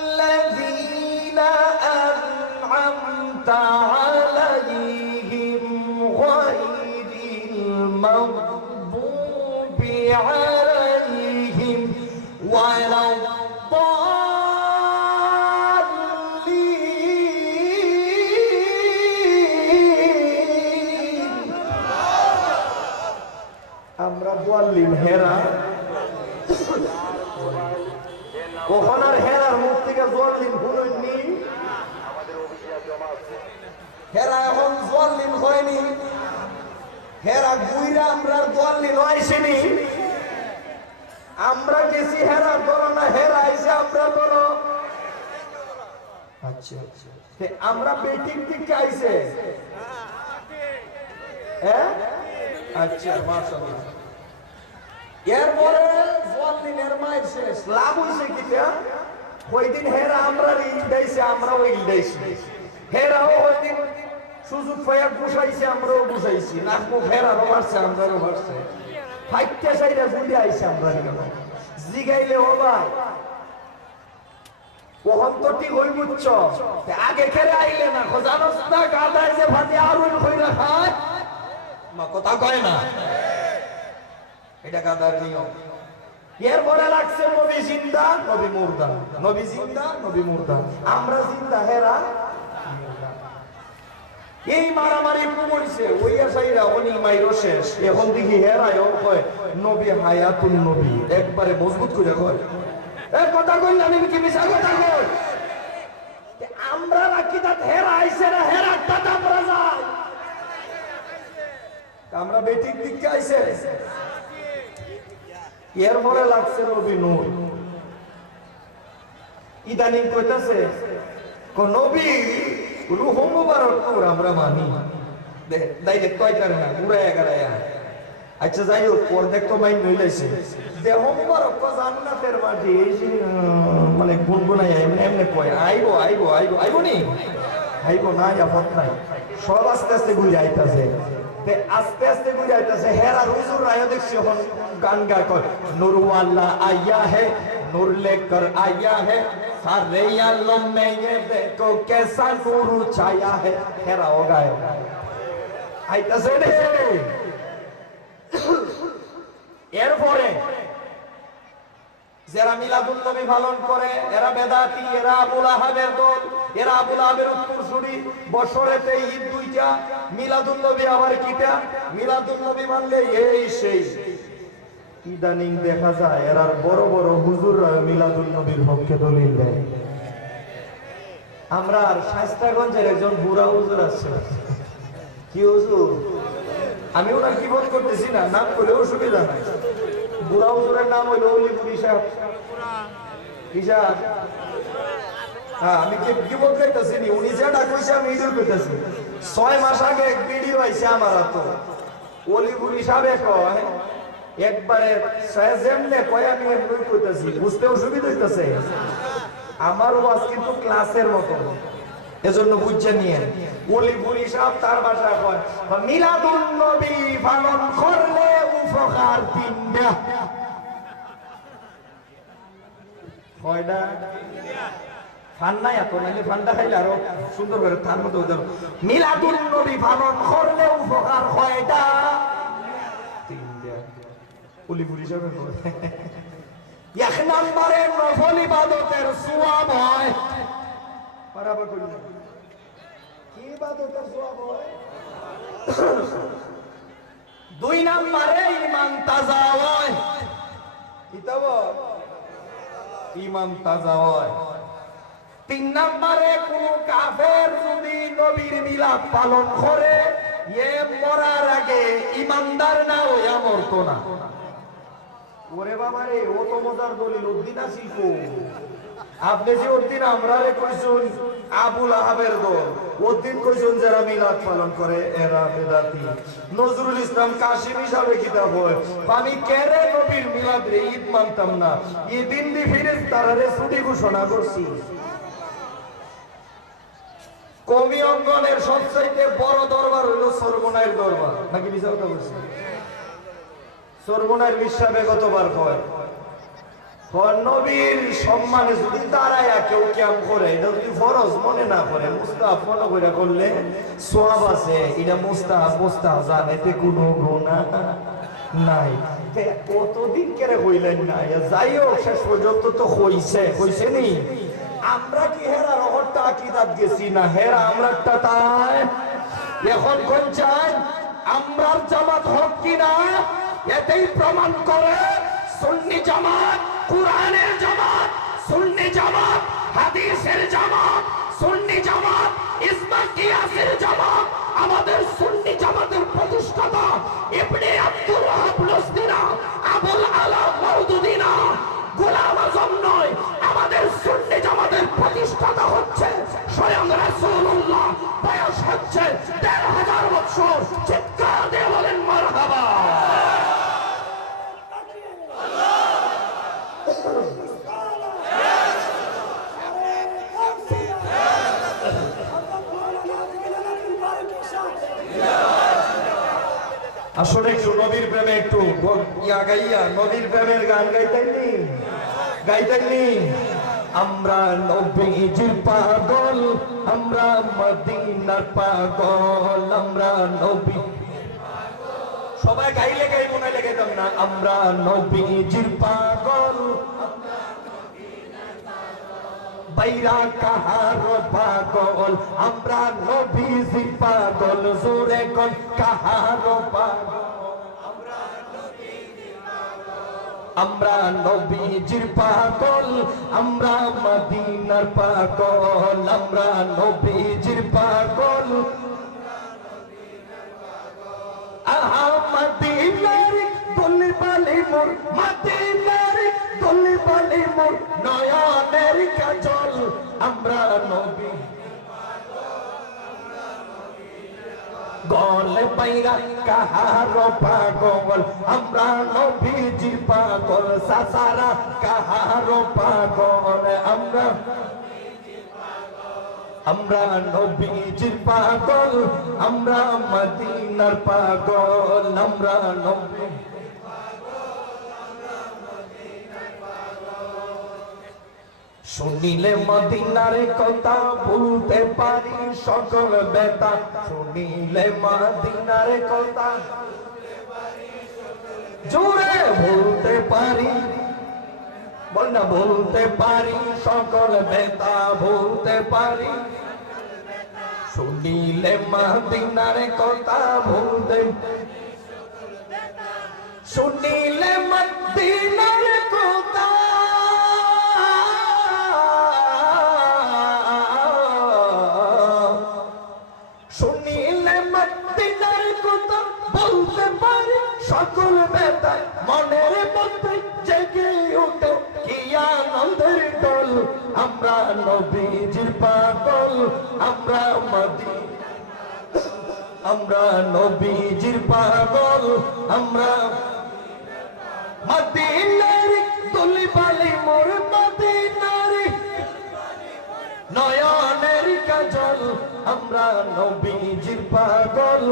আন'আমতা আলাইহিম গায়রিল মাগযুবি আলাইহিম ওয়ালায-যাল্লিন। আমরা দোয়াল্লিন। হেরা কখন আর হেরার মুখ থেকে জোয়াল্লিন শুনুননি? হেরা এখন জোয়াল্লিন হয়নি, হেরা গুইরা আমরা দোয়াল্লিন হয়েছিনি। আমরা গেছি হেরা ধরো না, হেরা আইসে আমরা ধরো। আচ্ছা আমরা বেটিং দিকে আইসে। হ্যাঁ আচ্ছা মাশাআল্লাহ। এরপরে জোয়াল্লিনের মায়ের শেষ লাভ হয়েছে কিটা? ওই দিন হেরা আমরা ইলদাইছে, আমরা ওই ইলদাইছি। হেরাও ওই দিন সুযোগ পাইয়া গুছাইছে, আমরাও গুছাইছি। নাক মুখ হেরারও মারছে, আমরাও মারছে। ফাইটটা সাইডা জুড়ে আইছে আমরা জিগাইলে ও ভাই কখন তো ঠিক হই বুঝছ? আগে খেলে আইলে না জানোস না গাদায় যে ভাতি আরুন কইরা খায় মা কথা কয় না, এটা গাদার নিয়ম। এরপরে লাগছে নবী জিন্দা নবী মুর্দা, নবী জিন্দা নবী মুর্দা। আমরা জিন্দা, হেরা এই মারামারি কইছে ওই আসাইরা অনিল মাইরো শেষ। এখন দেখি হেরায়ও কয় নবী হায়াতুন নবী, একবারে মজবুত করে কয়। এ কথা কই না, আমি কি মিছা কথা কই? আমরা রাখি তা হেরা আইছে না, হেরার তা আমরা যাই। আমরা বেটিক দিকে আইছে। এরপরে লাগছে নবী নূর। ইদানিং কইতাছে নবী রূহ মুবারক নূর আমরা মানি। ডাইরেক্ট কয় করে না, উড়ায় গড়ায়া। আচ্ছা যাই হোক, পর দেখতো মাইন নইলাইছে দেহ মুবারক কো জান্নাতের মাটি মানে গুনগুনাই এমনি এমনি কয় আইবো আইবো আইবো আইবো নি আইবো না আপত নাই। সব আস্তে আস্তে ঘুরে আইতাছে, আস্তে আস্তে ঘুরে আইতাছে। হেরা হুজুর রায় দেখছি এখন গান গায় কয় নূর ওয়ালা আয়া হে नूर लेकर आया है सारे आलम में ये देखो कैसा नूर छाया है। हेरा होगा आइताছে রে। এরপরে যারা মিলাদুন নবী পালন করে এরা বেদাতি, এরা আবুল আহাবের দল, এরা আবুল আহাবের উত্তরসূরি। বছরেতে ঈদ দুইটা, মিলাদুন নবী আবার কিটা? মিলাদুন নবী মানলে এই সেই। ইদানিং দেখা যায় এরার বড় বড় হুজুররা মিলাদুন নবীর পক্ষে দলিল দেয়। আমরা আর শাস্তাগঞ্জের একজন বুড়া হুজুর আছে, কি হুজুর আমি ওনার কি বোধ করতেছি না, নাম করে অসুবিধা নাই। বুড়া হুজুরের নাম হইল অলিপুর ইসাব। ইসাব হ্যাঁ, আমি কি বোধ করতেছি নি, উনি যেটা কইছে আমি ইদুর করতেছি। 6 মাস আগে এক ভিডিও আইছে আমার তো অলিপুর ইসাবে কয় একবারে যেমনে কয় আমি এমনি কইতেছি, বুঝতে অসুবিধা হইতেছে। আমার ওয়াজ কিন্তু ক্লাসের মতো, এজন্য বুঝছে নিয়ে। অলিপুর ইসাব তার ভাষা কয় মিলাদুন নবী পালন করলে উপকার তিনটা। কয়টা? ফান্না এত নাকি ফান্ডা খাইলে আরো সুন্দর করে তার মতো মিলাদুন নবী পালন করলে উপকার কয়টা? তিনটা। অলিপুর ইসাবে এক নম্বরে নফল ইবাদতের সওয়াব হয়। বরাবর করি কি ইবাদতের সওয়াব হয়? 2 নম্বরে ঈমান তাজা হয়। কিতাব ঈমান তাজা হয়। 3 নম্বরে কোন কাফের যদি নবীর মিলাদ পালন করে এ মরার আগে ঈমানদার না হইয়া মরতো না। ওরে বাবা রে, ও তো মজার দলিল। উদ্দিন আসিল কো আপনি যে উদ্দিন আমরা রে কইছুন আবুল আহাবের দল, উদ্দিন কইছুন যারা মিলাদ পালন করে এরা বেদাতি। নজরুল ইসলাম কাশিম হিসাবে কিতাব হয় আমি কেরে নবীর মিলাদ রে ঈদ মানতাম না, ঈদিন দি ফেরেশতারা রে ছুটি ঘোষণা করছি। কমি অঙ্গনের সবচাইতে বড় দরবার হইল সরমনাইয়ের দরবার, নাকি বিচার কথা বলছি? সরমনাইয়ের বিশ্বাবে কতবার কয় নবীর সম্মানে যদি দাঁড়ায় কেউ ক্যাম করে, এটা যদি ফরজ মনে না করে মুস্তাহাব মনে করে করলে সওয়াব আছে। এটা মুস্তাহাব জান, এতে কোনো গুনাহ নাই। কতদিন কেড়ে হইলেন না, যাই হোক শেষ পর্যন্ত তো হইছে নি। আমরা কি হেরা রহরটা আকিদাত গেছি না, হেরা আমরাটা তাই এখন কোন চাই আমরার জামাত হক কিনা এতেই প্রমাণ করে সুন্নি জামাত কুরআনের জামাত, সুন্নি জামাত হাদিসের জামাত, সুন্নি জামাত ইসমা কিয়াসের জামাত। আমাদের সুন্নি জামাতের প্রতিষ্ঠাতা ইবনে আব্দুল ওয়াহাব লসদিনা, আবুল আলা মাউদুদিনা গোলাম আজম নয়, আমাদের সুন্নি জামাতের প্রতিষ্ঠাতা হচ্ছে স্বয়ং রাসূলুল্লাহ। বয়স হচ্ছে ১৫০০ বছর। চিৎকার দিয়ে বলেন মারহাবা। আসলে একটু নবীর প্রেমে একটু গাইয়া নবীর প্রেমের গান গাইতেননি। আমরা নবীজির পাগল, আমরা মদিনার পাগল, আমরা নবী সবাই গাইলে গাইব না গাইতাম না। আমরা নবীজির পাগল, বাইরা কাহার পাগল, আমরা নবীজির পাগল, জোরে কোন কাহার পাগল, আমরা নবীজির পাগল, আমরা মদিনার পাগল, আমরা নবীজির পাগল। আহা মদিনার গলি বালি মোর, মদিনার গলি বালি মোর নয়নের কাজল, আমরা নবী গল বাইরা কাহার পাগল, আমরা নবীজির পাগল, সাসারা কাহার পাগল, আমরা নবীজির পাগল, আমরা মদিনার পাগল, আমরা নবী শুনিলে মদিনার কথা ভুলতে পারি সকল ব্যথা, শুনিলে মদিনার কথা জোরে ভুলতে পারি, বল না ভুলতে পারি সকল ব্যথা, ভুলতে পারি শুনিলে মদিনার কথা ভুলতে, শুনিলে মদিনার কথা শুনিলে মদিনার কথা বলতে আমরা নবীজির পাগল আমরা আমরা নবীজির পাগল আমরা মদিনার তুলি বালি মোর মদিনার নয়নের কাজল আমরা নবীজির পাগল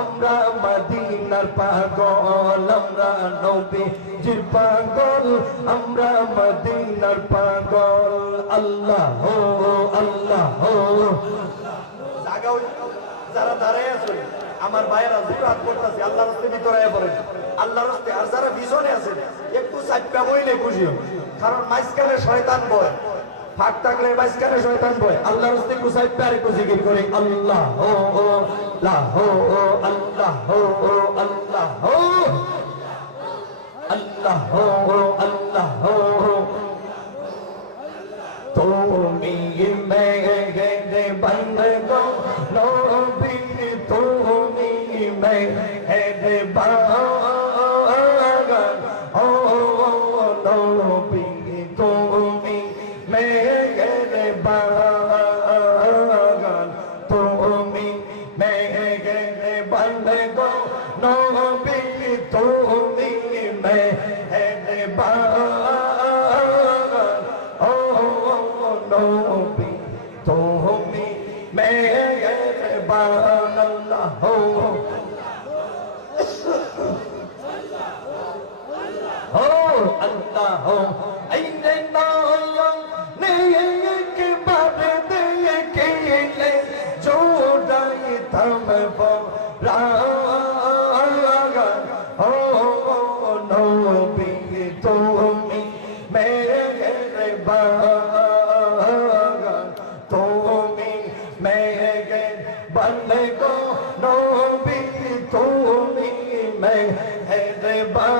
আমরা মদিনার পাগল আমরা নবীজির পাগল আমরা মদিনার পাগল আল্লাহ আল্লাহ যারা দাঁড়ায় আছে আমার ভাইয়েরা দুটো হাত করতেছে আল্লাহর রাস্তায় ভিতরে পড়ে আল্লাহর রাস্তায় আর যারা পিছনে আছেন একটু চাপা বইলে খুশি কারণ মাঝখানে শয়তান বয় ফাঁক থাকলে মাঝখানে শয়তান বয় আল্লাহর রাস্তায় একটু চাপা আর একটু জিকির করে আল্লাহ আল্লাহ আল্লাহ আল্লাহ আল্লাহ আল্লাহ তুমি মেঘে বন্ধগো নবী তুমি মেঘে বাগান ও নবী তুমি মেঘে বাগান তুমি মেঘে বন্ধগো নবী তুমি মেঘে বাগান ও নবী তুমি মেহেরবান আল্লাহ আল্লাহ আইনে নয়ন নেক বারে দেখিলে জোড়াইতাম রাগান ও নবী তুমি মেহেরবান তুমি মেহেরবান গো নবী তুমি মেহেরবান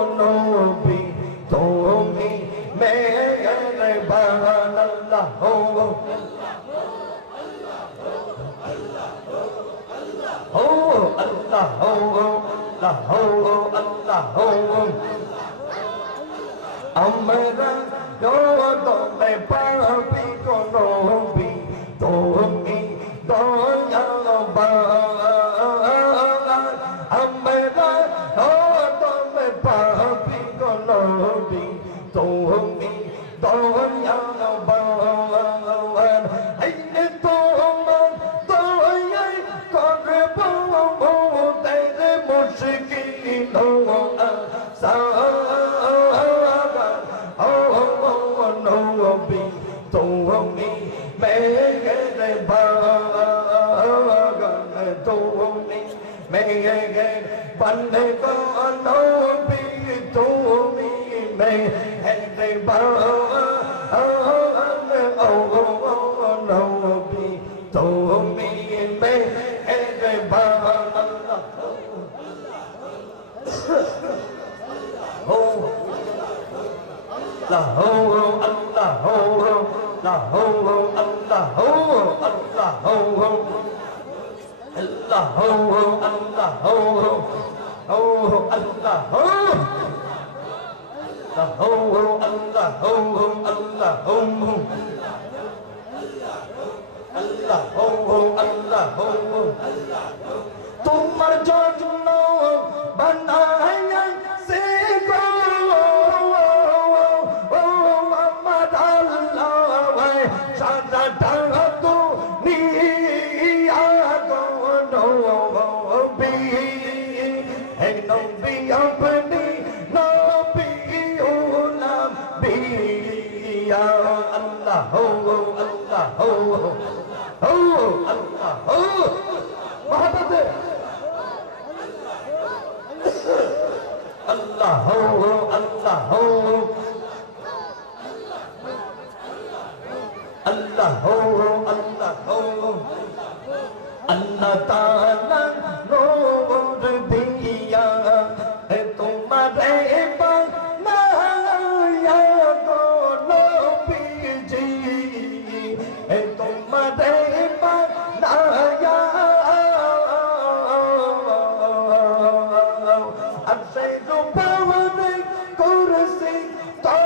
নবী তুমি মেহেরবান আল্লাহ আল্লাহ আল্লাহ আমরা দলে পাবি কোন নবী তুমি দয়াবান আমরা দলে পাবি কোন নবী তুমি দয়াবান আইনে তোমার দয়ায় করব মোদের মুশকিল নবী তুমি মেহেরবান তুমি মেহেরবান গো নবী তুমি মেহেরবান ও নবী তুমি মেহেরবান আল্লাহ আল্লাহ আল্লাহ আল্লাহ আল্লাহ আল্লাহ তোমার জন্য বানায় সে গো আমার আল্লাহ সাদাটা তো নিয়া গো নবী হে নবী আপনি নবী উলাম বিয়া আল্লাহ আল্লাহ আল্লাহ মহাব্বতে আল্লাহ আল্লাহ আল্লাহ আল্লাহ তাআলা নূর দিয়া তোমারে বানায়া গো নবীজি তোমারে বানায়া আর সেই রূপে কুরসি তো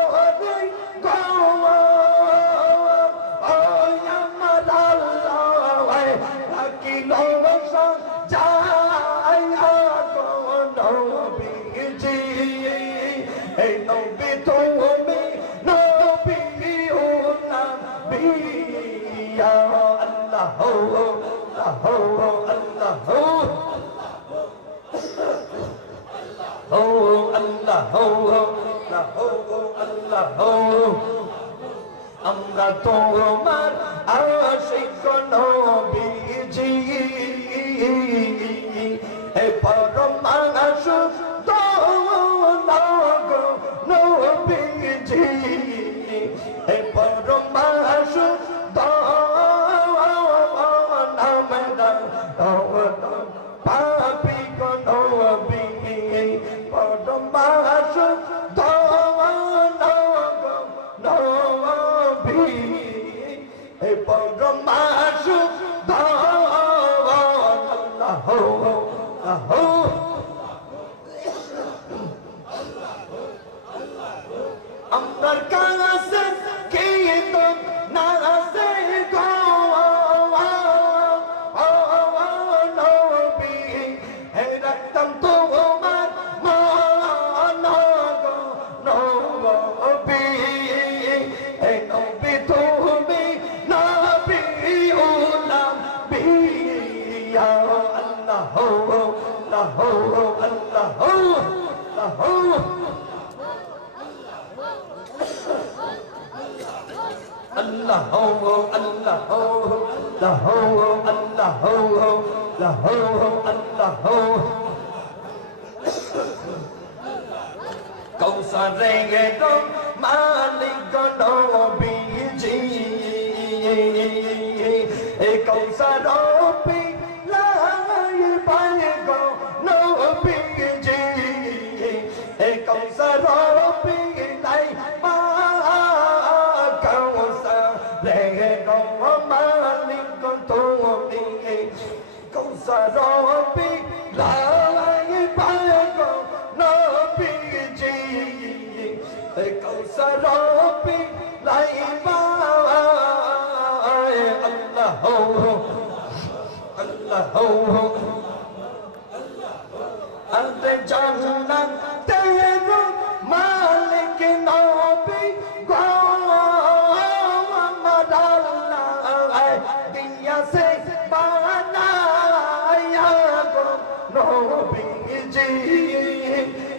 আমরা তোমার আশিক নবীজি হে পরম আশুক নবীজি হে পরম আশুক পাপি নবী পরম আশুক আমার কাছে কি তো না আছে গো নবী হে রাখতাম তোমার মান গো নবী হে নবী তুমি নবী উলাম বিয়া আল্লাহ আল্লাহ আল্লাহ আল্লাহ Allah Allah Allah Kausare to Malik Nobiji e Kausaro pi lai pai go Nobiji e Kausaro pi lai pa Kausaro lai pago nobiji Kausaro lai Allah Allah ante jannat tero malik nabi diya se Nobiji,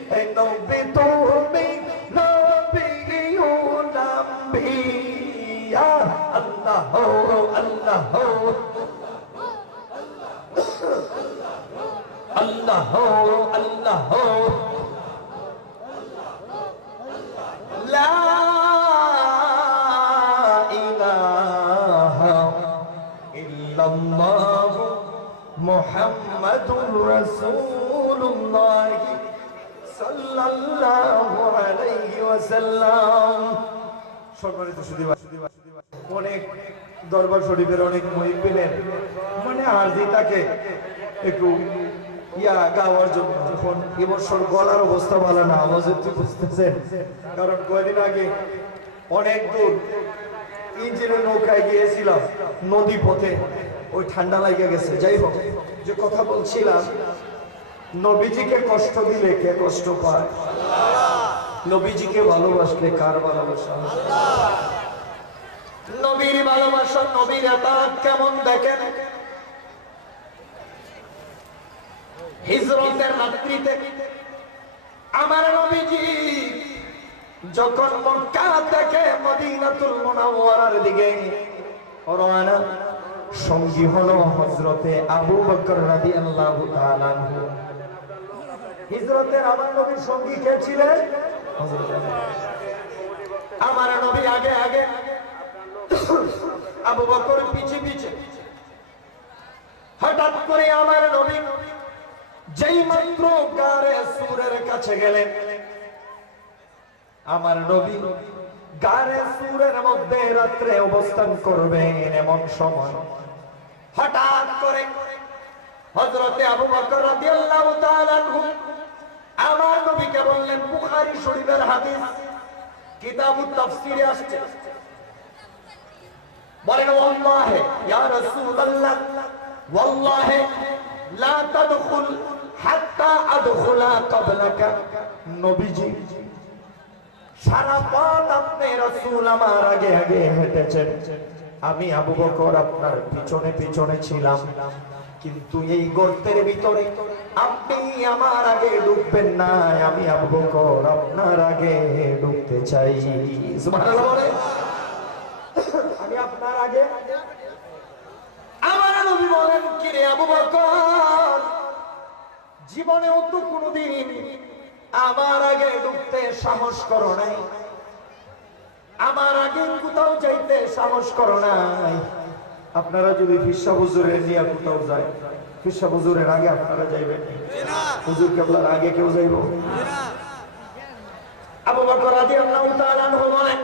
hey Nobi tumi, Nobi ulambiya, Allah, Allah, Allah, Allah, La ilaha illallah. Muhammadur Rasulullah sallallahu alayhi wa sallam সম্মানিত সুধীভাই অনেক দরবার শরীফের অনেক মুহিব্বিনের মানে আরজি থাকে একটু গাওয়ার জন্য এখন এবছর গলার অবস্থা ভালো না আওয়াজ একটু বুঝতেছেন কারণ কয়েকদিন আগে অনেক দূর ইঞ্জিনের নৌকায় গিয়েছিলাম নদী পথে ওই ঠান্ডা লাগিয়ে গেছে যাই হোক যে কথা বলছিলাম নবীজিকে কষ্ট দিলে কে কষ্ট পায় নবীজিকে ভালোবাসলে কার ভালোবাসা নবীর ভালোবাসা নবীর এতাত কেমন দেখেন হিজরতের রাত্রিতে আমার নবীজি যখন মক্কা থেকে মদিনাতুল মুনাওয়ারার দিকে রওনা সঙ্গী হলো হযরতে আবু বকর রাদিয়াল্লাহু তাআলা আনহু হিজরতের আমার নবীর সঙ্গী কে ছিলেন আমার নবী আগে আগে আবু বকর পিছে পিছে হঠাৎ করে আমার নবী যেই মাত্র গারে সূরের কাছে গেলেন আমার নবী গারে সূরের মধ্যে রাত্রে অবস্থান করবেন এমন সময় হঠাৎ করে হযরতে আবু বকর রাদিয়াল্লাহু তাআলা আনহু আমার নবীকে বললেন বুখারী শরীফের হাদিস কিতাবুত তাফসীরে আসছে বলেন ওয়াল্লাহি ইয়া রাসূলুল্লাহ ওয়াল্লাহি লা তাদখুল হাত্তা আদখুলা ক্বাবলাকা নবীজি সারা পথ আপনি রাসূল আমার আগে আগে হেঁটেছেন আমি আবু বকর আপনার পিছনে পিছনে ছিলাম, কিন্তু এই গর্তের ভিতরে আপনি আমার আগে ঢুকবেন না, আমি আবু বকর আপনার আগে ঢুকতে চাই। সুবহানাল্লাহ বলে, আমি আপনার আগে। আমার নবী বলেন, কি রে আবু বকর, জীবনেও তো কোনোদিন আমার আগে ঢুকতে সাহস করো নাই, আমার আগে কোথাও যাইতে সাহস করো নাই। আপনারা যদি ফিরসা হুজুরের নিয়ে কোথাও যায়, ফিরসা হুজুরের আগে আপনারা যাইবেন না, হুজুর কেবলার আগে কেউ যাইব না। আবু বকর রাদিয়াল্লাহু তাআলা আনহু বলেন,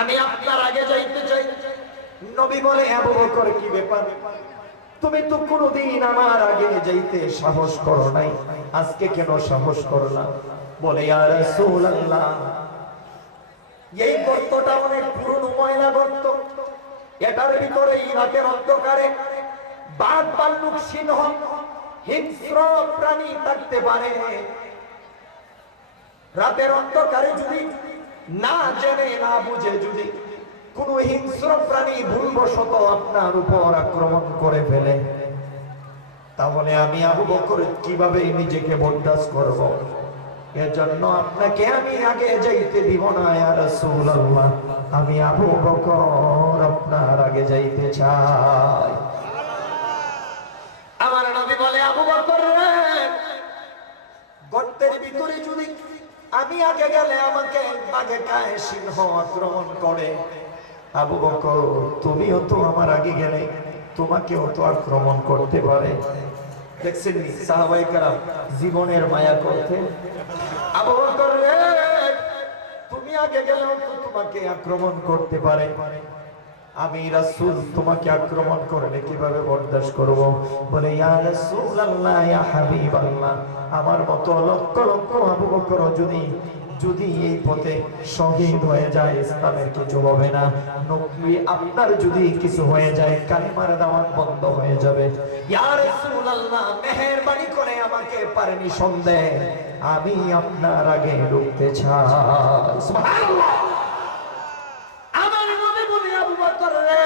আমি আপনার আগে যাইতে চাই। নবী বলে, আবু বকর কি ব্যাপার, তুমি তো কোনোদিন আমার আগে যাইতে সাহস করো নাই, আজকে কেন সাহস করো না? বলে, ইয়া রাসূলুল্লাহ, এই গর্তটা অনেক পুরনো ময়লা গর্ত, এটার ভিতরে রাতের অন্ধকারে বাঘ ভাল্লুক সিংহ হিংস্র প্রাণী থাকতে পারে। রাতের অন্ধকারে যদি না জেনে না বুঝে যদি কোন হিংস্র প্রাণী ভুলবশত আপনার উপর আক্রমণ করে ফেলে, তাহলে আমি আবু বকর কিভাবে নিজেকে বরদাস্ত করব? এজন্য আপনাকে আমি আগে যাইতে দিব না ইয়া রাসূলুল্লাহ, আমি আবু বকর আপনার আগে যাইতে চাই। আমার নবী বলে, আবু বকর রে, গর্তের ভিতরে যদি আমি আগে গেলে আমাকে বাঘে খায়, সিংহ আক্রমণ করে, আবু বকর তুমিও তো আমার আগে গেলে তোমাকেও তো আক্রমণ করতে পারে। দেখছেন সাহাবায়ে কেরাম জীবনের মায়া করতে। আবু বকর রে, তুমি আগে গেলেও তো তোমাকে আক্রমণ করতে পারে, আমি রাসূল তোমাকে আক্রমণ করলে কিভাবে বরদাস্ত করব? বলে, ইয়া রাসূলুল্লাহ, ইয়া হাবিবাল্লাহ, আমার মতো লক্ষ লক্ষ আবু বকর যদি এই পথে শহীদ হয়ে যায়, ইসলামের কিছু হবে না। নবী আপনার যদি কিছু হয়ে যায়, কালিমার দাওয়াত বন্ধ হয়ে যাবে। ইয়া রাসূলুল্লাহ, মেহেরবানি করে আমাকে পারেনি সন্দেহ, আমি আপনার আগে ঢুকতে চাই। সুবহানাল্লাহ। আমার নবী বলে, আবু বকর রে,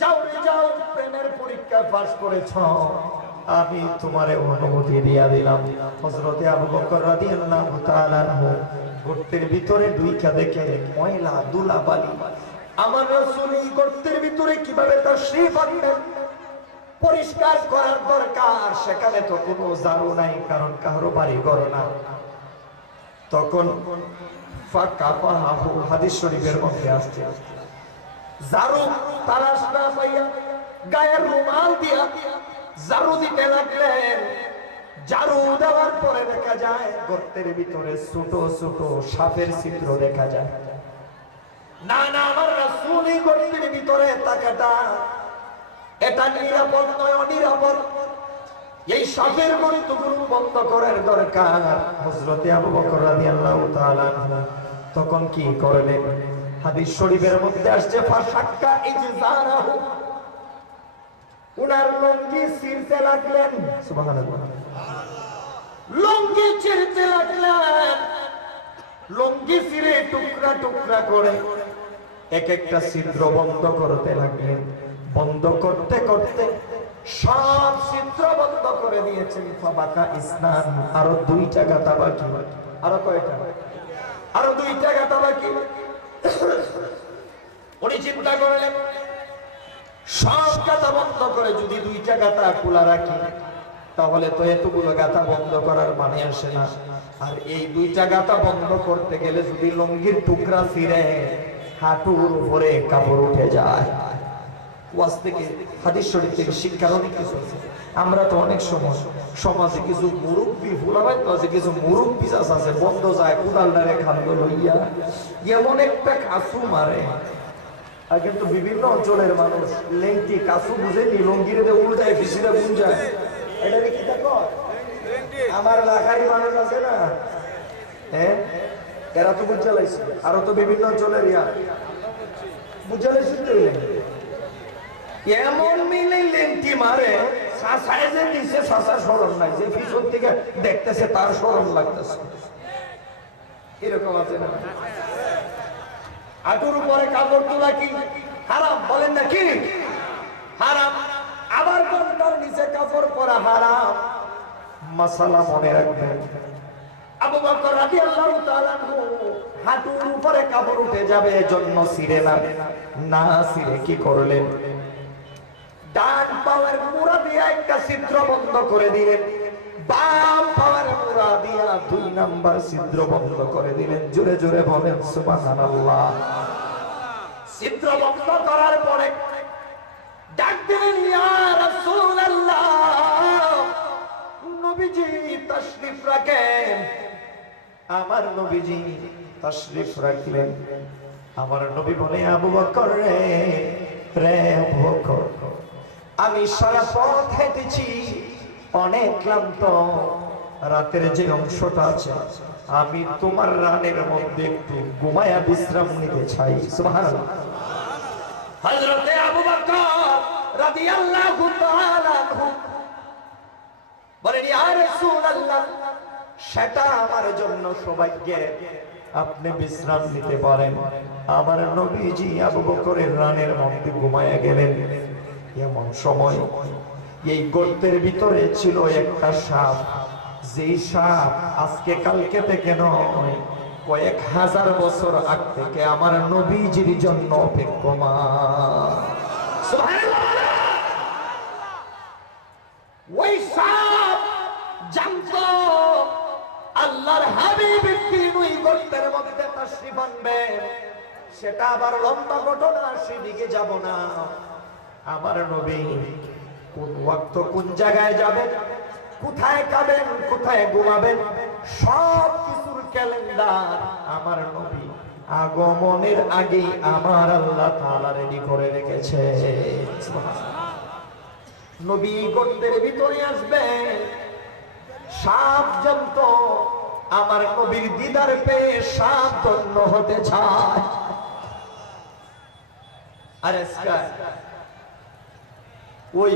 যাও রে যাও, প্রেমের পরীক্ষা পাস করেছ, আমি তোমারে অনুমতি দিয়া দিলাম। হযরতে আবু বকর রাদিয়াল্লাহু তাআলা আনহু গর্তের ভিতরে ঢুইকা দেখে ময়লা ধুলাবালি। আমার রাসূল এই গর্তের ভিতরে কিভাবে তাশরীফ আনবেন, পরিষ্কার করার দরকার, সেখানে তো কোনো ঝাড়ু নাই, কারণ কারো বাড়ি ঘর না। তখন ফাকাফাহু, হাদিস শরীফের মধ্যে আসছে, ঝাড়ু তালাশ না পাইয়া গায়ের রুমাল দিয়া ঝাড়ু দিতে লাগলেন। ঝাড়ু দেওয়ার পরে দেখা যায় গর্তের ভিতরে ছোট ছোট সাপের ছিদ্র দেখা যায়। না না, আমার রাসূল এই গর্তের ভিতরে তাকাটা, এটা নিরাপদ নয়, অনিরাপদ, এই সাপের গর্তগুলো বন্ধ করার দরকার। হযরতে আবু বকর রাদিয়াল্লাহু তাআলা তখন কি করলেন? হাদিস শরীফের মধ্যে আসছে, ফাশাক্কা ইজজারাহু, উনার লুঙ্গি ছিঁড়তে লাগলেন। সুবহানাল্লাহ। লুঙ্গি ছিঁড়তে লাগলেন, লুঙ্গি ছিঁড়ে টুকরা টুকরা করে এক একটা ছিদ্র বন্ধ করতে লাগলেন। বন্ধ করতে করতে সব ছিদ্র বন্ধ করে দিয়েছেন। ফাবাকা ইসনান, আরো দুইটা গাতা বাকি। আরো কয়টা? আরো দুইটা গাতা বাকি। উনি চিন্তা করলেন, সব গাতা বন্ধ করে যদি দুইটা গাতা খোলা রাখি, তাহলে তো এতগুলো গাতা বন্ধ করার মানে আসে না। আর এই দুইটা গাতা বন্ধ করতে গেলে যদি লুঙ্গির টুকরা ছিঁড়ে হাঁটুর উপরে কাপড় উঠে যায়। ওয়াজ থেকে, হাদিস শরীফ থেকে শিক্ষার অনেক কিছু আছে। আমরা তো অনেক সময় সমাজে কিছু মুরব্বী ফুলাবাই তো আছে, কিছু মুরব্বী আছে বন্ধ যায় কোদালটারে খাদ্য লইয়া এমন একটা কাসু মারে। আর কিন্তু বিভিন্ন অঞ্চলের মানুষ লেংটি কাসু বুঝেনি, লঙ্গিরে উল্টায় ফিসিটা বুঝায়। এটা কি দেখো আমার লাখারি মানুষ আছে না, হ্যাঁ, এরা তো বুঝা লাইছে। আরো তো বিভিন্ন অঞ্চলের বুঝা লাইছে, এমন মিলে লেংটি মারে, শাসায় যে নিচে শাসার স্মরণ নাই, যে পিছন থেকে দেখতেছে তার স্মরণ লাগতেছে। এরকম আছে না? হাঁটুর উপরে কাপড় তোলা কি হারাম? বলেন না কি হারাম? আবার ঘন্টার নিচে কাপড় পরা হারাম। মাসালা মনে রাখবেন, আবু বকর রাদিয়াল্লাহু তাআলা আনহু হাঁটুর উপরে কাপড় উঠে যাবে এজন্য ছিঁড়ে না ছিঁড়ে কি করলেন? ডান পায়ের মুড়া দিয়ে একটা ছিদ্র বন্ধ করে দিলেন, বাম পায়ের মুড়া দিয়া 2 নাম্বার ছিদ্র বন্ধ করে দিলেন। জোরে জোরে বলেন সুবহানাল্লাহ। ছিদ্র বন্ধ করার পরে ডাক দিলেন, ইয়া রাসূলুল্লাহ, নবীজি তাশরীফ রাখেন। আমার নবীজি তাশরীফ রাখলেন। আমার নবী বলে, আবু বকর রে আবু বকর, আমি সারা পথ হেঁটেছি, অনেক ক্লান্ত, রাতের যে অংশটা আছে আমি তোমার রানের মধ্যে একটু ঘুমায়া বিশ্রাম নিতে চাই। সুবহানাল্লাহ। হযরতে আবু বকর রাদিয়াল্লাহু তাআলা আনহু বলেন, ইয়া রাসূলুল্লাহ, সেটা আমার জন্য সৌভাগ্যের, আপনি বিশ্রাম নিতে পারেন। আমার নবীজি আবু বকরের রানের মধ্যে ঘুমায়া গেলেন। এমন সময় এই গর্তের ভিতরে ছিল একটা সাপ, যেই সাপ আজকে কালকে থেকে নয়, কয়েক হাজার বছর আগ থেকে আমার নবীজির জন্য অপেক্ষমান। সুবহানাল্লাহ। ওই সাপ জানতো আল্লাহর হাবিব একদিন ওই গর্তের মধ্যে তাশরীফ আনবেন। সেটা আবার লম্বা ঘটনা, সেদিকে যাব না। আমার নবী কোন ওয়াক্ত কোন জায়গায় যাবেন, কোথায় খাবেন, কোথায় ঘুমাবেন, সব কিছুর ক্যালেন্ডার আমার নবী আগমনের আগে আমার আল্লাহ তাআলা রেডি করে রেখেছে। নবী গর্তের ভিতরে আসবেন, সাপ জানত আমার নবীর দিদার পেয়ে সাপ ধন্য হতে চায়। আর ওই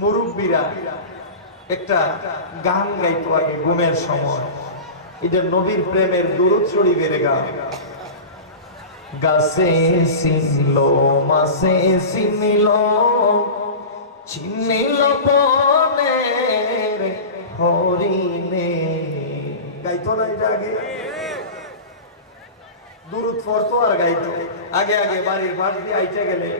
মুরব্বীরা একটা গান গাইতো আগে ঘুমের সময়, এটা নবীর প্রেমের দুরূদ শরীফের গান। গাছে চিনলো মাছে চিনিলো, চিনিল বনের হরিণে। গাইতো না এটা আগে? দুরূদ পড়তো আর গাইতো। আগে আগে বাড়ির ভাত দিয়ে আইতে গেলে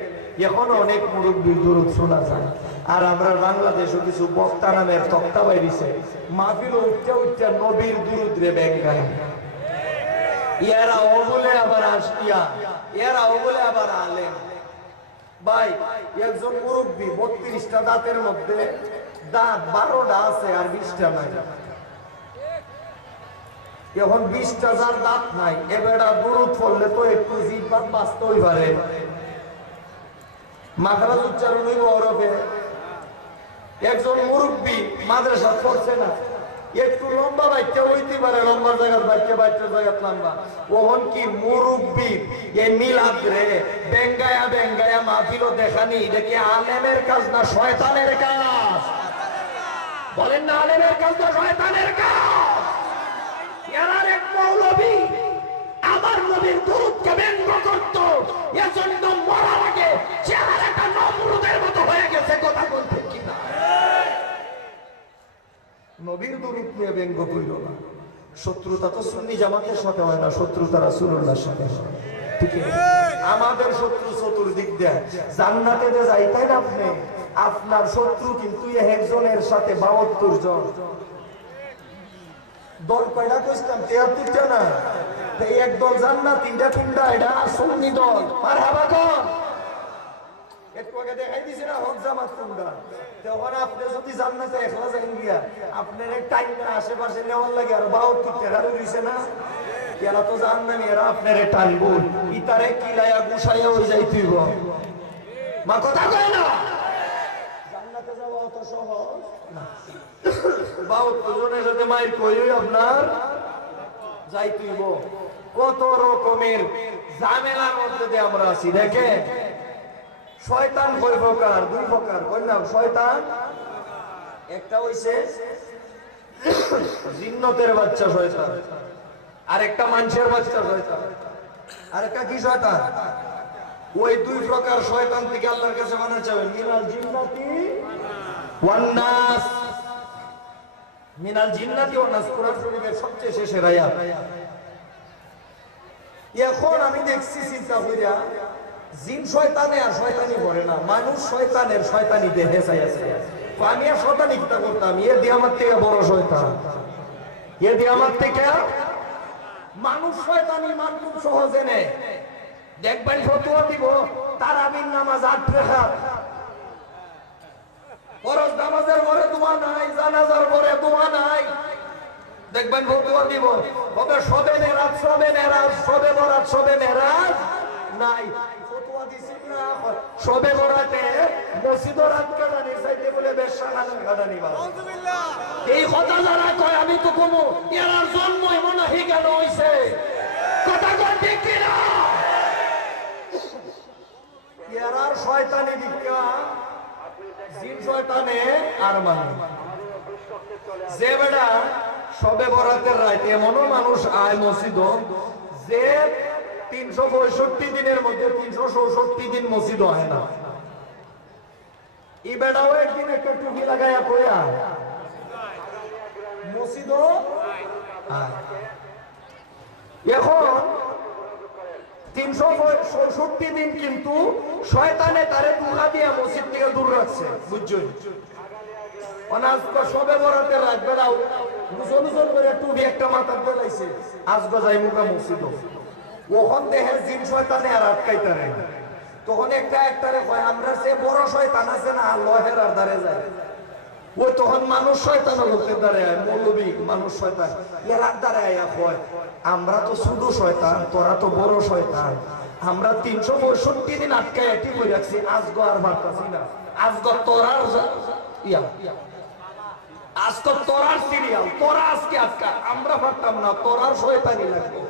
এখনো অনেক মুরব্বীর দুরূদ শোনা যায়। আর আমরা বাংলাদেশও কিছু বক্তা নামের তক্তা বাইরিছে, মাহফিল উঠতে উঠতে নবীর দুরূদ রে ব্যাং গায়। এরা ও বলে আবার আসিয়া, এরা ও বলে আবার আলেম। ভাই, একজন মুরব্বী 32টা দাঁতের মধ্যে দাঁত 12টা আছে আর 20টা নাই। এখন 20টা যার দাঁত নাই, এবারে দুরূদ পড়লে তো একটু জিহ্বা বাঁচতেই পারে, মাখরাজ উচ্চারণ হইব ওরফে। একজন মুরব্বী মাদ্রাসা পড়ছে না, একটু লম্বা বাইতে হইতে পারে, লম্বা জায়গা বাইতে বাইতের জায়গা লম্বা। ওহন কি মুরব্বী এই মিলাদ রে বেঙ্গায়া বেঙ্গায়া মাহফিল দেখানি, এটা কি আলেমের কাজ না শয়তানের কাজ? বলেন না, আলেমের কাজ না শয়তানের কাজ? এরার এক মৌলবী আমার নবীর দুরূদকে ব্যঙ্গ করত, এজন্য মরার আগে চেহারাটা নমরুদের মতো হয়ে গেছে। কথা বলতে কি না? নবীর দুরূদ নিয়ে ব্যঙ্গ কইল না। শত্রুতা তো সুন্নি জামাতের সাথে হয় না, শত্রুতা রাসূলুল্লাহর সাথে হয়। ঠিক আছে, আমাদের শত্রু চতুর্দিক দিয়ে জান্নাতে যে যাইতেন আপনি, আপনার শত্রু কিন্তু একজনের সাথে 72 জন। দল কয়টা কইতাম? 73টা না? এক দল জান্নাত, 3টা এটা সুন্নি দল। মারহাবা কোন? একটু আগে দেখাই দিছি না হক জামাত কোনটা। তখন আপনি যদি জান্নাতে একলা যান গিয়া, আপনার এক টাইম আশেপাশে নেওয়ার লাগে আর 72টা রইছে না, এরা তো জান্নানি, এরা আপনার টানবো, ইতারে কিলায়া গুছাইয়া হয়ে যাইতেইব। মা কথা কয় না? জান্নাতে যাওয়া অত সহজ না। 72 জনের সাথে মাইর কইই আপনার যাইতেইব। কত রকমের ঝামেলার মধ্যে দিয়ে আমরা আছি। দেখে শয়তান কয় প্রকার? 2 প্রকার। কই না শয়তান? একটা হইছে জিন্নতের বাচ্চা শয়তান, আর একটা মানুষের বাচ্চা শয়তান। আর একটা কি শয়তান? ওই দুই প্রকার শয়তান থেকে আল্লাহর কাছে মানা চাবেন, মিনাল জিন্নাতি ওয়ান নাস। মিনাল জিন্নাতি ওয়ান নাস কোরআন শরীফের সবচেয়ে শেষের আয়াত। এখন আমি দেখছি চিন্তা কইরা, জিন শয়তানে আর শয়তানি করে না, মানুষ শয়তানের শয়তানি দেহে চাই আছে। আমি আর শয়তানি কিতা করতাম, এ দিয়ে আমার থেকে বড় শয়তান, এ দিয়ে আমার থেকে মানুষ শয়তানি মান খুব সহজে নেয়। দেখবেন ফতোয়া দিব, তারাবির নামাজ 8 রাকাত, ফরজ নামাজের পরে দোয়া নাই, জানাজার পরে দোয়া নাই। দেখবেন ফতোয়া দিব, তবে সবে মেরাজ, সবে মেরাজ, সবে বরাত, সবে মেরাজ নাই। ফতোয়া দিছি না, সবে বরাতে মসজিদ রাত কাটানি চাইতে বলে বেশাখানা কাটানি বা। এই কথা যারা কয় আমি তো কমু, এরার জন্মই মনে হয় কেন হইছে? কথা কয় ঠিক কিনা? এরার শয়তানি দিকা জিন শয়তানে আর মানে যে বেড়া সবে বরাতের রাত এমনও মানুষ আয় মসজিদ যে 365 দিনের মধ্যে 364 দিন মসজিদ হয় না। এই বেড়াও একদিন একটা টুপি লাগাইয়া কইয়া মসজিদ। এখন 365 দিন কিন্তু শয়তানে তারে ধোঁকা দিয়া মসজিদ থেকে দূর রাখছে, বুঝছেন? সবে বরাতে রাত বেড়াও গুজল করে টুপি একটা মাথার বেলাইছে, আজকে যাই মুখা মসজিদ। ওখান দেহে জিন শয়তানে আর আটকাইতে রে। তখন একটারে কয় আমরা সে বড় শয়তান আছে না লহের আর দ্বারে যায়। ওই তখন মানুষ শয়তান লোকের দ্বারে আয়, মৌলবী মানুষ শয়তান এরার দ্বারে আয়া কয় আমরা তো শুধু শয়তান, তোরা তো বড় শয়তান। আমরা 365 দিন আটকায় এটি করে রাখছি, আজগো আর ভাবতাছি না। আজগো তোরার ইয়া, আজকে তোরার সিরিয়াল, তোরা আজকে আটকা, আমরা ভাবতাম না তোরার শয়তানি লাগবে।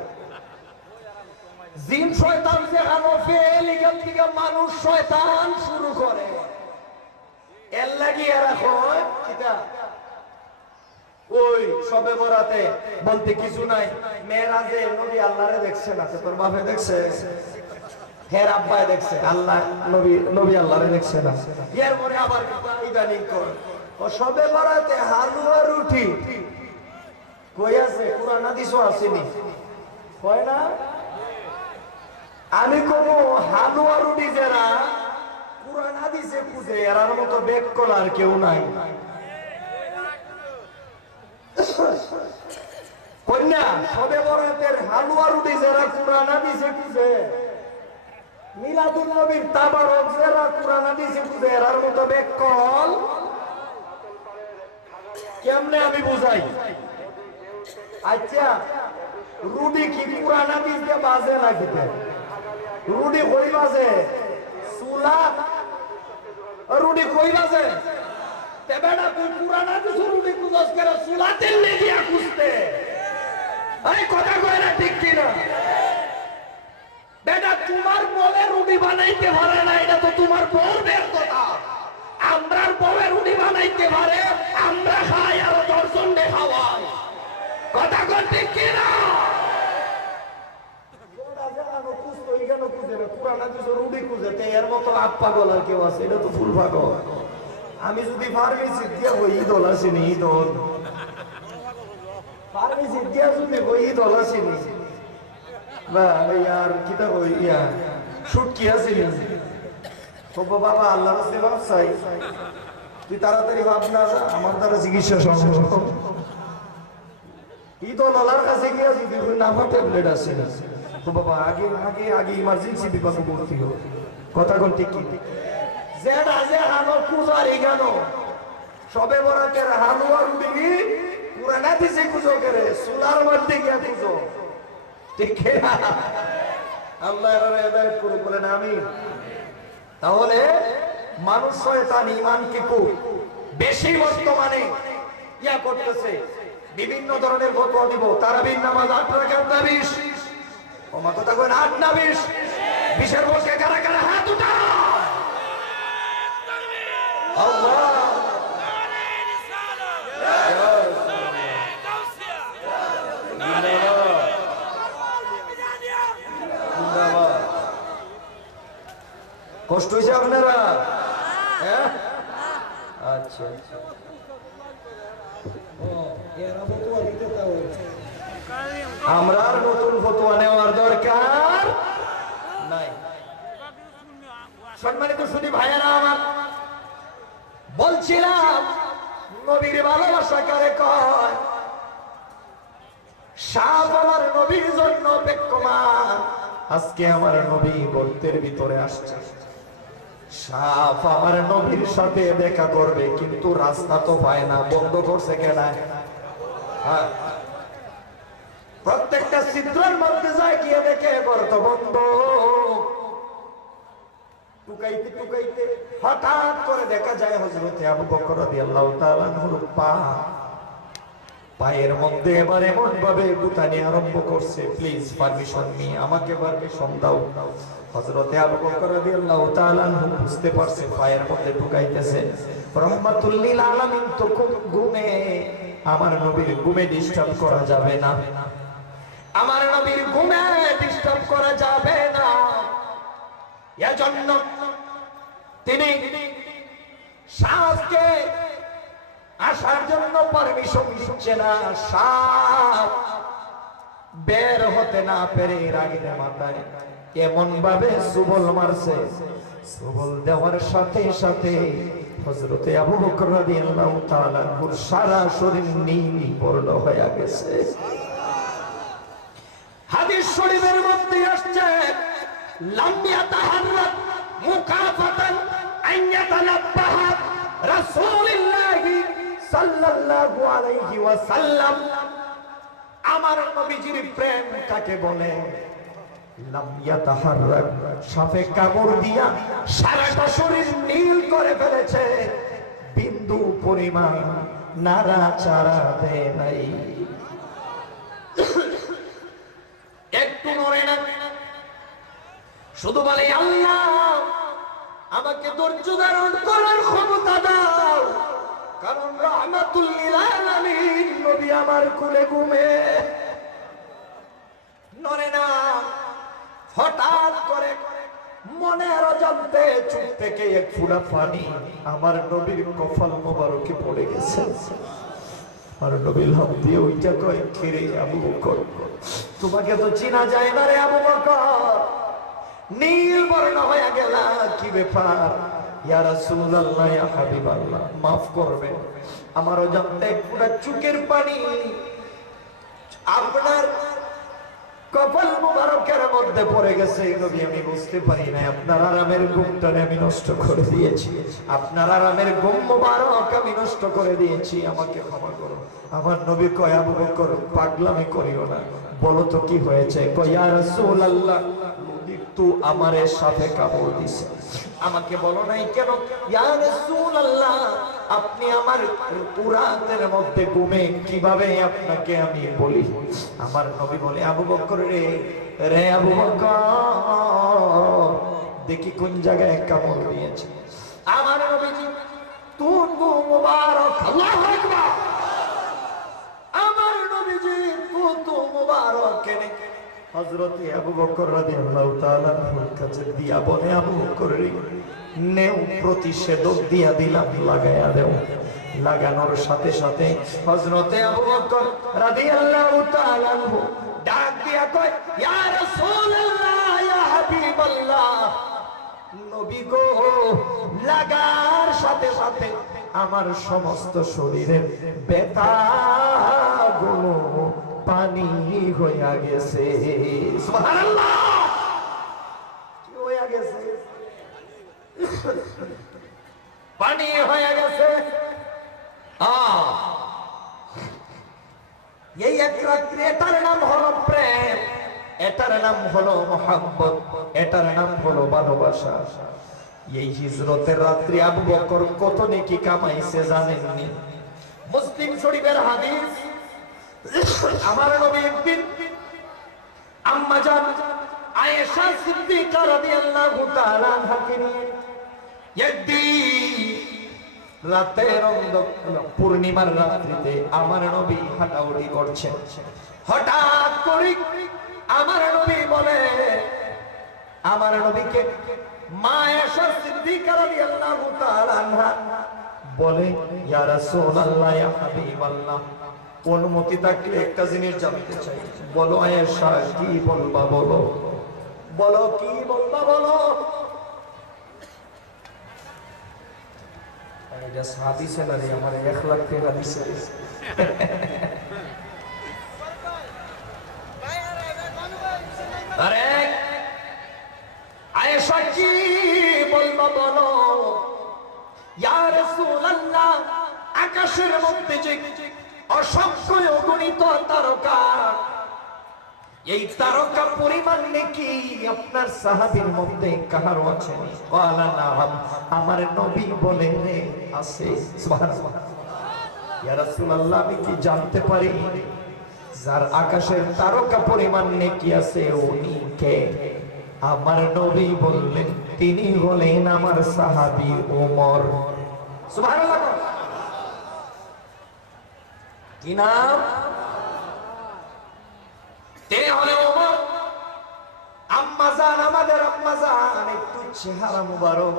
জিন শয়তান যেখানে ফেল এখান থেকে মানুষ শয়তান শুরু করে। এর লাগি এরা কয় কিটা ওই সবে বরাতে বলতে কিছু নাই, মেরাজে নবী আল্লাহরে দেখছে না, তোর বাপে দেখছে, হের আব্বাই দেখছে, আল্লাহ নবী আল্লাহরে দেখছে না। এর পরে আবার ইদানিং কর ও সবে বরাতে হালুয়া রুটি কই আছে, কোরআন হাদিসও আসেনি, কয় না? আমি কোনো হালুয়া রুটি যারা কোরআন হাদিসে খুঁজে এরার মতো বেক করার কেউ নাই। কন্যা সবে বরাতের হালুয়া রুটি যারা কোরআন হাদিসে খুঁজে, মিলাদুন নবীর তাবারক যারা কোরআন হাদিসে খুঁজে এরার মতো বেক কল কেমনে আমি বুঝাই? আচ্ছা রুটি কি কোরআন হাদিস দিয়ে বাজে না কিতে? রুটি কই বাজে? সুলা রুটি কই বাজে? তে বেটা তুই কোরআন হাদিস রুটি খুঁজস কেন? সুলাতে লেগিয়া খুঁজতে এই কথা কয় না ঠিক কিনা? বেটা তোমার বলে রুটি বানাইতে পারে না, এটা তো তোমার বউর ব্যর্থতা। আমরার বউয়ে রুটি বানাইতে পারে, আমরা খাই আর দর্শন দেখাওয়াই। কথা কয় ঠিক কিনা? আমি যদি ফার্মেসি দিয়া হই ঈদল আসিনি, ঈদল ফার্মেসি দিয়া যদি হই ঈদল আসিনি বা ইয়ার কিতা হই ইয়া শুটকি আসিনি, তবু বাবা আল্লাহ রাস্তে ভাবছাই তুই তাড়াতাড়ি ভাব না, আমার দ্বারা চিকিৎসা সম্ভব। ঈদল আল্লাহর কাছে গিয়া যদি নামা ট্যাবলেট আছে তো বাবা আগে আগে আগে ইমার্জেন্সি বিভাগে ভর্তি হোক। কথা কোন ঠিক কি? যেটা যে হানো পূজারি কেন সবে বরাতের হালুয়া রুটি কোরআন হাদিসে খুঁজো করে, সুলার মধ্যে গিয়া খুঁজো, ঠিক না? আল্লাহ হেদায়েত করুক, বলেন আমিন। তাহলে মানুষ শয়তান ঈমানকে খুব বেশি বর্তমানে ইয়া করতেছে, বিভিন্ন ধরনের ফতোয়া দিব। তারাবির নামাজ 8 রাকাত না 20? ওমা কথা কই 8 না 20? 20 এর পক্ষে কারা কারা হাত উঠাও? আল্লাহ কষ্ট হয়েছে আপনারা? হ্যাঁ, আচ্ছা আচ্ছা। আমরা আর নতুন ফতোয়া নেওয়ার দরকার নাই। সম্মানিত সুধী ভাইয়েরা আমার, বলছিলাম নবীর ভালোবাসা কারে কয়? সাপ আমার নবীর জন্য অপেক্ষমান। আজকে আমার নবী গর্তের ভিতরে আসছে, সাপ আমার নবীর সাথে দেখা করবে, কিন্তু রাস্তা তো পায় না। বন্ধ করছে কেনা? প্রত্যেকটা ছিদ্রের মধ্যে যায় গিয়ে দেখে গর্ত বন্ধ। টুকাইতে টুকাইতে হঠাৎ করে দেখা যায় হযরতে আবু বকর রাদিয়াল্লাহু তাআলা আনহুর পায়ের মধ্যে এবার এমন ভাবে গুতানি আরম্ভ করছে। প্লিজ পারমিশন নিয়ে আমাকে পারমিশন দাও। হযরতে আবু বকর রাদিয়াল্লাহু তাআলা আনহু বুঝতে পারছে পায়ের মধ্যে ঢুকাইতেছে। রাহমাতুল লিল আলামিন তো ঘুমে, আমার নবীর ঘুমে ডিস্টার্ব করা যাবে না, আমার নবীর ঘুমে ডিস্টার্ব করা যাবে না। এজন্য তিনি সাপকে আসার জন্য পারমিশন দিচ্ছে না। সাপ বের হতে না পেরে রাগের মাথায় এমন ভাবে সুবল মারছে, সুবল দেওয়ার সাথে সাথে হযরতে আবু বকর রাদিয়াল্লাহু তাআলা আনহুর সারা শরীর নীল বর্ণ হয়ে গেছে। হাদিস শরীফের মধ্যে আসছে, লাম ইয়াতাহাররাক মুকাফাতান আন ইয়াতানাব্বাহা রাসূলুল্লাহ সাল্লাল্লাহু আলাইহি ওয়াসাল্লাম। আমার নবীজির প্রেম কাকে বলে? লাম ইয়াতাহাররাক, সাপে কামড় দিয়া সারাটা শরীর নীল করে ফেলেছে, বিন্দু পরিমাণ নাড়াচাড়া দেয় নাই, একটু নড়ে না। শুধু বলে আল্লাহ আমাকে ধৈর্য ধারণ করার ক্ষমতা দাও, কারণ রাহমাতুল লিল আলামিন নবী আমার কোলে ঘুমে। নড়ে না। হঠাৎ করে মনের অজান্তে চোখ থেকে এক ফোঁটা পানি আমার নবীর কপাল মোবারকে পড়ে গেছে। আর নবী লাফ দিয়ে ওইটা কয়, কে আবু বকর, তোমাকে তো চেনা যায় না রে আবু বকর। নীল বর্ণ হয়ে গেল, কি ব্যাপার? ইয়া রাসূলুল্লাহ, ইয়া হাবিবাল্লাহ, মাফ করবেন, আমার অজান্তে পুরো চোখের পানি আপনার কপাল মুবারকের মধ্যে পড়ে গেছে। নবী আমি বুঝতে পারি না, আপনার আরামের ঘুমটা আমি নষ্ট করে দিয়েছি, আপনার আরামের ঘুম মুবারক আমি নষ্ট করে দিয়েছি, আমাকে ক্ষমা করো। আমার নবী কয়, আবু বকর পাগলামি করিও না, বলো তো কি হয়েছে? কয়, ইয়া রাসূলুল্লাহ, একটু আমারে সাপে কামড় দিছে, আমাকে বলো নাই কেন? ইয়া রাসূলুল্লাহ, আপনি আমার পুরাতের মধ্যে ঘুমে, কিভাবে আপনাকে আমি বলি? আমার নবী বলে, আবু বকর রে, রে আবু বকর, দেখি কোন জায়গায় কামড় দিয়েছে। আমার নবীজি তুতু মুবারক, আল্লাহু আকবার, আমার নবীজি তুতু মুবারক কেনে হযরতে আবু বকর রাদিয়াল্লাহু তাআলা আনহুর কাছে দিয়া বলে, আবু বকর রে, নেও প্রতিষেধক দিয়া দিলাম, লাগায়া দেও। লাগানোর সাথে সাথে হযরতে আবু বকর রাদিয়াল্লাহু তাআলা আনহু ডাক দিয়া কয়, ইয়া রাসূলুল্লাহ, ইয়া হাবিবাল্লাহ, নবী গো, লাগার সাথে সাথে আমার সমস্ত শরীরের ব্যথাগুলো পানি হইয়া গেছে। সুবহানাল্লাহ, কি হইয়া গেছে? পানি হয়ে গেছে। এই এক রাত্রি, এটার নাম হলো প্রেম, এটার নাম হলো মোহাব্বত, এটার নাম হলো ভালোবাসা। এই হিজরতের রাত্রি আবু বকর কত নেকি কামাইছে জানেননি? মুসলিম শরীফের হাদিস, আমার নবী একদিন আম্মা জান আয়েশা সিদ্দিকা রাদিয়াল্লাহু তাআলা আনহাকে নিয়ে একদিন রাতের পূর্ণিমার রাত্রিতে আমার নবী হাঁটাউটি করছেন। হঠাৎ করে আমার নবী বলে, আমার নবীকে মা আয়েশা সিদ্দিকা রাদিয়াল্লাহু তাআলা আনহা বলে, ইয়া রাসূলুল্লাহ, ইয়া হাবিবাল্লাহ, অনুমতি থাকলে একটা জিনিস জানতে চাই। বলো আয়েশা, কি বলবা বলো, বলো কি বলবা বলো। এটা হাদিসে না রে, আমার 1 লাখ টাকা দিছে। আরে আয়েশা কি বলবা বলো। ইয়া রাসূলুল্লাহ, আকাশের মধ্যে যে অসংখ্য অগণিত তারকা, এই তারকা পরিমাণ নাকি আপনার সাহাবীর মধ্যে কারো আছে? ক্বালা নাআম, আমার নবী বলেন আছে। সুবহানাল্লাহ। ইয়া রাসূলুল্লাহ, আমি কি জানতে পারি যার আকাশের তারকা পরিমাণ নাকি আছে উনি কে? আমার নবী বললেন, তিনি হলেন আমার সাহাবী ওমর। সুবহানাল্লাহ। কি নাম? তিনি হলেন ওমর। আম্মাজান, আমাদের আম্মাজান একটু চেহারা মুবারক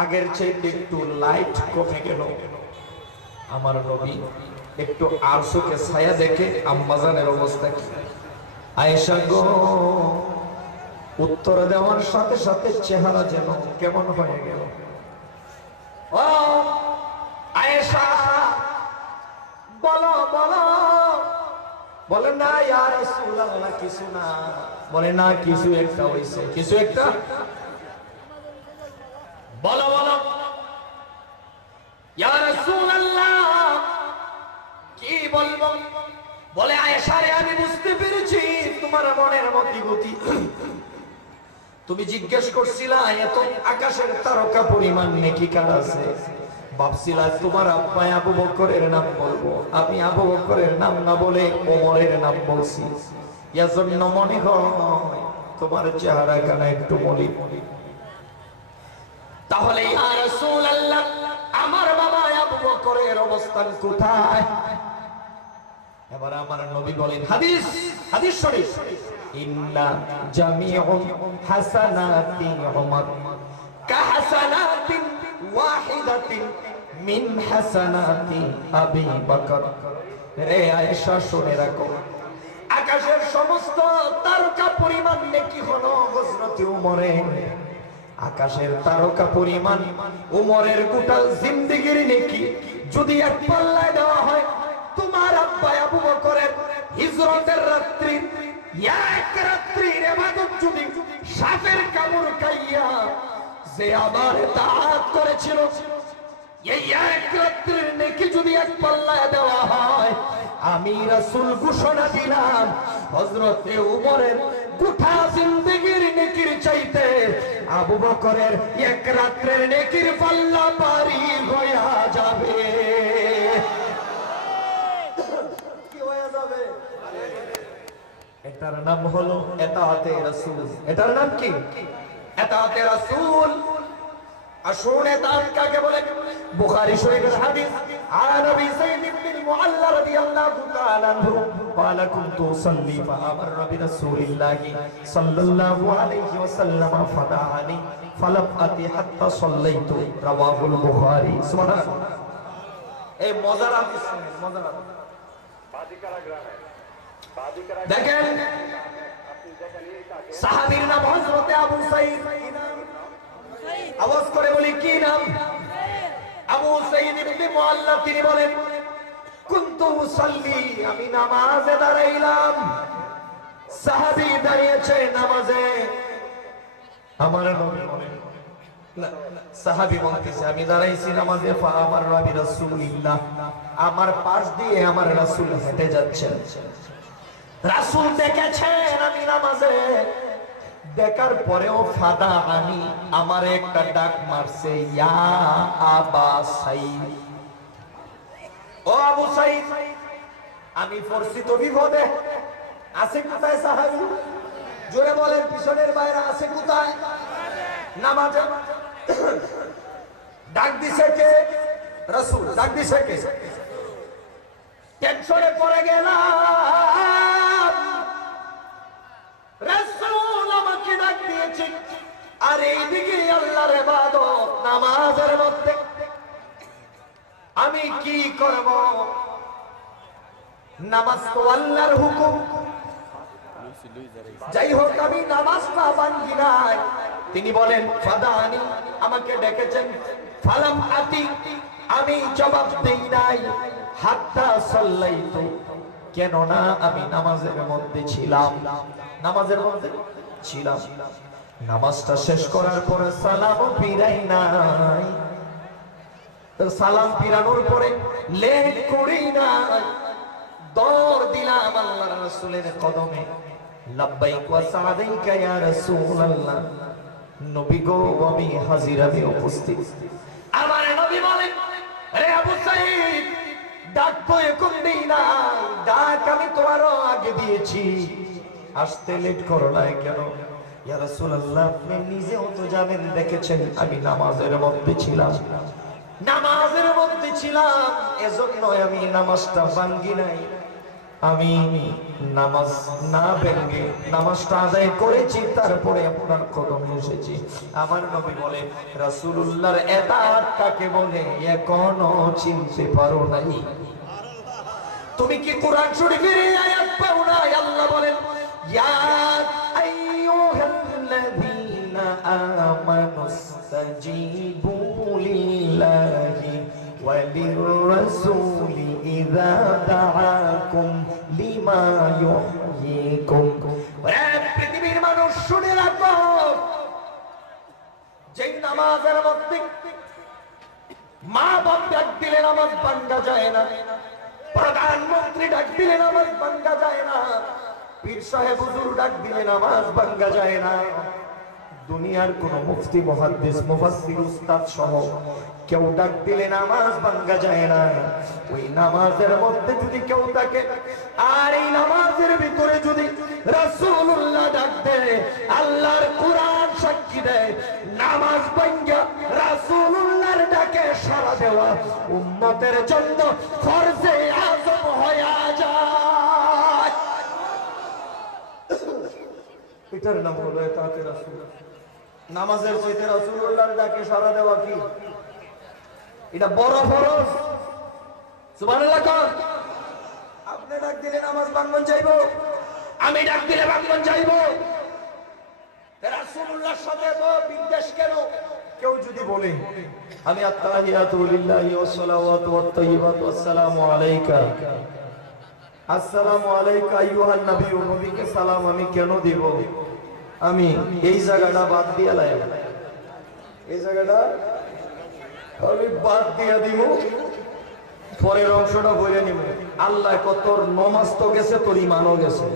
আগের চেয়ে একটু লাইট কমে গেল। আমার নবী একটু আরশুকে ছায়া দেখে আম্মাজানের অবস্থা কি? আয়েশা গো, উত্তর দেওয়ার সাথে সাথে চেহারা যেন কেমন হয়ে গেল। ও আয়েশা, বলো বলো। বলে না ইয়া রাসূলুল্লাহ, কিছু না। বলে না, কিছু একটা হইছে, কিছু একটা। বলো বলো ইয়া রাসূলুল্লাহ, কি বলবো? বলে আয়েশা রে, আমি বুঝতে পেরেছি তোমার মনের মতিগতি। তুমি জিজ্ঞেস করছিলা এত আকাশের তারকা পরিমাণ নেকি কার আছে, ভাবছিলা তোমার আব্বা আবু বকরের নাম বলবো। আমি আবু বকরের নাম না বলে ওমরের নাম বলছি। এজন্য মনে হয় তোমার চেহারা কানা একটু মলিন। তাহলে ইয়া রাসূলুল্লাহ, আমার বাবা আবু বকরের অবস্থান কোথায়? এবার আমার নবী বলেন, হাদিস হাদিস শরীফ, ইন্না জামিউল হাসানাতি উমর কাহাসানাতিন ওয়াহিদাতিন মিন হাসানাতি আবি বকর। রে আয়েশা, শুনে রাখো, আকাশের সমস্ত তারকা পরিমাণ নেকি হলো হযরত ওমরের। আকাশের তারকা পরিমাণ ওমরের গোটা জিন্দেগীর নেকি যদি এক পাল্লায় দেওয়া হয়, তোমার আব্বা আবু বকরের হিজরতের রাত্রি, এক রাত্রির ইবাদত যদি সাপের কামড় খাইয়া যে আবার তাআত করেছিল, এই এক রাত্রির নেকি যদি এক পাল্লায় দেওয়া হয়, আমি রাসূল ঘোষণা দিলাম হযরত ওমরের গোটা জিন্দেগীর নেকির চাইতে আবু বকরের এক রাত্রের নেকির পাল্লা ভারী হইয়া যাবে। কি হয়ে যাবে? এটার নাম হলো ইতাআতে রাসূল। এটার নাম কি? ইতাআতে রাসূল। আসুন, ইতাআত কাকে বলে? বুখারী শরীফের হাদিস, আন নবী সাইয়্যিদ ইবনে মুআল্লা রাদিয়াল্লাহু তাআলা আনহু قال كنت أصلي فأمر برسول الله صلى الله عليه وسلم فدعاني فلم أتي حتى صليت رواه البخاري। সুবহান আল্লাহ। এই মজার হাদিস, মজার হাদিস দেখেন। সাহাবীর নাম হযরত আবু সাঈদ। আওয়াজ করে বলি, কি নাম? আবু সাঈদ ইবনে মুআল্লা। তিনি বলেন, কুনতু উসাল্লি, আমি নামাজে দাঁড়াইলাম। সাহাবী দাঁড়িয়েছে নামাজে। আমার নবী বলেন, সাহাবী বলতেছে, আমি দাঁড়াইছি নামাজে, আমার নবী রাসূলুল্লাহ, আমার পাশ দিয়ে আমার রাসূল হেঁটে যাচ্ছেন। রাসূল দেখেছেন আমি নামাজে, দেখার পরেও ফাদা আনি, আমার একটা ডাক মারছে, ইয়া আবা সাঈদ, ও আবু সাঈদ। আমি পড়ছি তো বিপদে। আছে কোথায় সাহাবী? জোরে বলেন, পিছনের বাইরে আছে কোথায়? নামাজে। ডাক দিছে কে? রাসূল। ডাক দিছে কে? টেনশনে পড়ে গেলাম। রাসূল আমাকে ডাক দিয়েছে, আর এইদিকে আল্লাহর ইবাদত নামাজের মধ্যে আমি কি করব? নামাজ তো আল্লাহর হুকুম, যাই হোক আমি নামাজটা ভাঙ্গি নাই। তিনি বলেন ফাদানি, আমাকে ডেকেছেন, ফালাম আতি, আমি জবাব দেই নাই, হাত্তা সাল্লাইতু, কেন না আমি নামাজের মধ্যে ছিলাম, নামাজের মধ্যে ছিলাম। নামাজটা শেষ করার পরে সালাম ফিরাই নাই, সালাম ফিরানোর পরে লেট করি নাই, দৌড় দিলাম আল্লাহর রাসূলের কদমে, লাব্বাইক ওয়া সাদাইকা ইয়া রাসূলুল্লাহ, নবী গো আমি হাজির, আমি উপস্থিত। আমার নবী বলেন, রে আবু সাঈদ, ডাক তো এখন দেই না, ডাক আমি তো আরো আগে দিয়েছি, আসতে লেট করো না কেন? ইয়া রাসূলুল্লাহ, আপনি নিজেও তো জানেন, দেখেছেন আমি নামাজের মধ্যে ছিলাম, নামাজের মধ্যে ছিলাম, এজন্য আমি নামাজটা ভাঙ্গি নাই। আমি নামাজ না ভেঙে নামাজটা আদায় করেছি, তারপরে আপনার কদমে এসেছি। আমার নবী বলে, রাসূলুল্লাহর এতাআত কাকে বলে এখনো চিনতে পারো নাই? তুমি কি কোরআন শরীফের এই আয়াত পাও না? আল্লাহ বলেন, ইয়া আইয়ুহাল্লাযীনা আমানুস্তাজিবু লিল্লাহি وللرسول إذا دعاكم لما يحييكم। পৃথিবীর মানুষ শুনে রাখো, যে নামাজের মধ্যে মা বাপ ডাক দিলে নামাজ ভাঙ্গা যায় না, প্রধানমন্ত্রী ডাক দিলে নামাজ ভাঙ্গা যায় না, পীর সাহেব হুজুর ডাক দিলে নামাজ ভাঙ্গা যায় না, দুনিয়ার কোন মুফতি মুহাদ্দিস মুফাসসির উস্তাদ সহ কেউ ডাক দিলে নামাজ ভাঙ্গা যায় না। ওই নামাজের মধ্যে যদি কেউ থাকে, আর এই নামাজের ভিতরে যদি রাসূলুল্লাহ ডাক দেয়, আল্লাহর কোরআন সাক্ষী দেয়, নামাজ ভাঙ্গা রাসূলুল্লাহর ডাকে সাড়া দেওয়া উম্মতের জন্য ফরজে আযম হয়ে যায়। এটার নাম হলো ইতাআতে রাসূল। নামাজের চাইতে রাসূলুল্লাহর ডাকে সাড়া দেওয়া কি এটা বড় ফরজ। সুবহানাল্লাহ কর। আপনি ডাক দিলে নামাজ ভাঙ্গন যাইবো, আমি ডাক দিলে ভাঙ্গন যাইবো। রাসূলুল্লাহর সাথে তো বিদ্বেষ কেন? কেউ যদি বলে আমি আত্তাহিয়াতু লিল্লাহি ওয়াস সালাওয়াতু ওয়াত তাইয়্যিবাতু আসসালামু আলাইকা, আসসালামু আলাইকা আইয়ুহান নবী, নবীকে সালাম আমি কেন দিব? আমি এই জায়গাটা বাদ দিয়া লাই, এই জায়গাটা আমি বাদ দিয়া দিব, পরের অংশটা বলে নিব। আল্লাহ কত নমাজ তো গেছে, তোর ইমানও গেছে।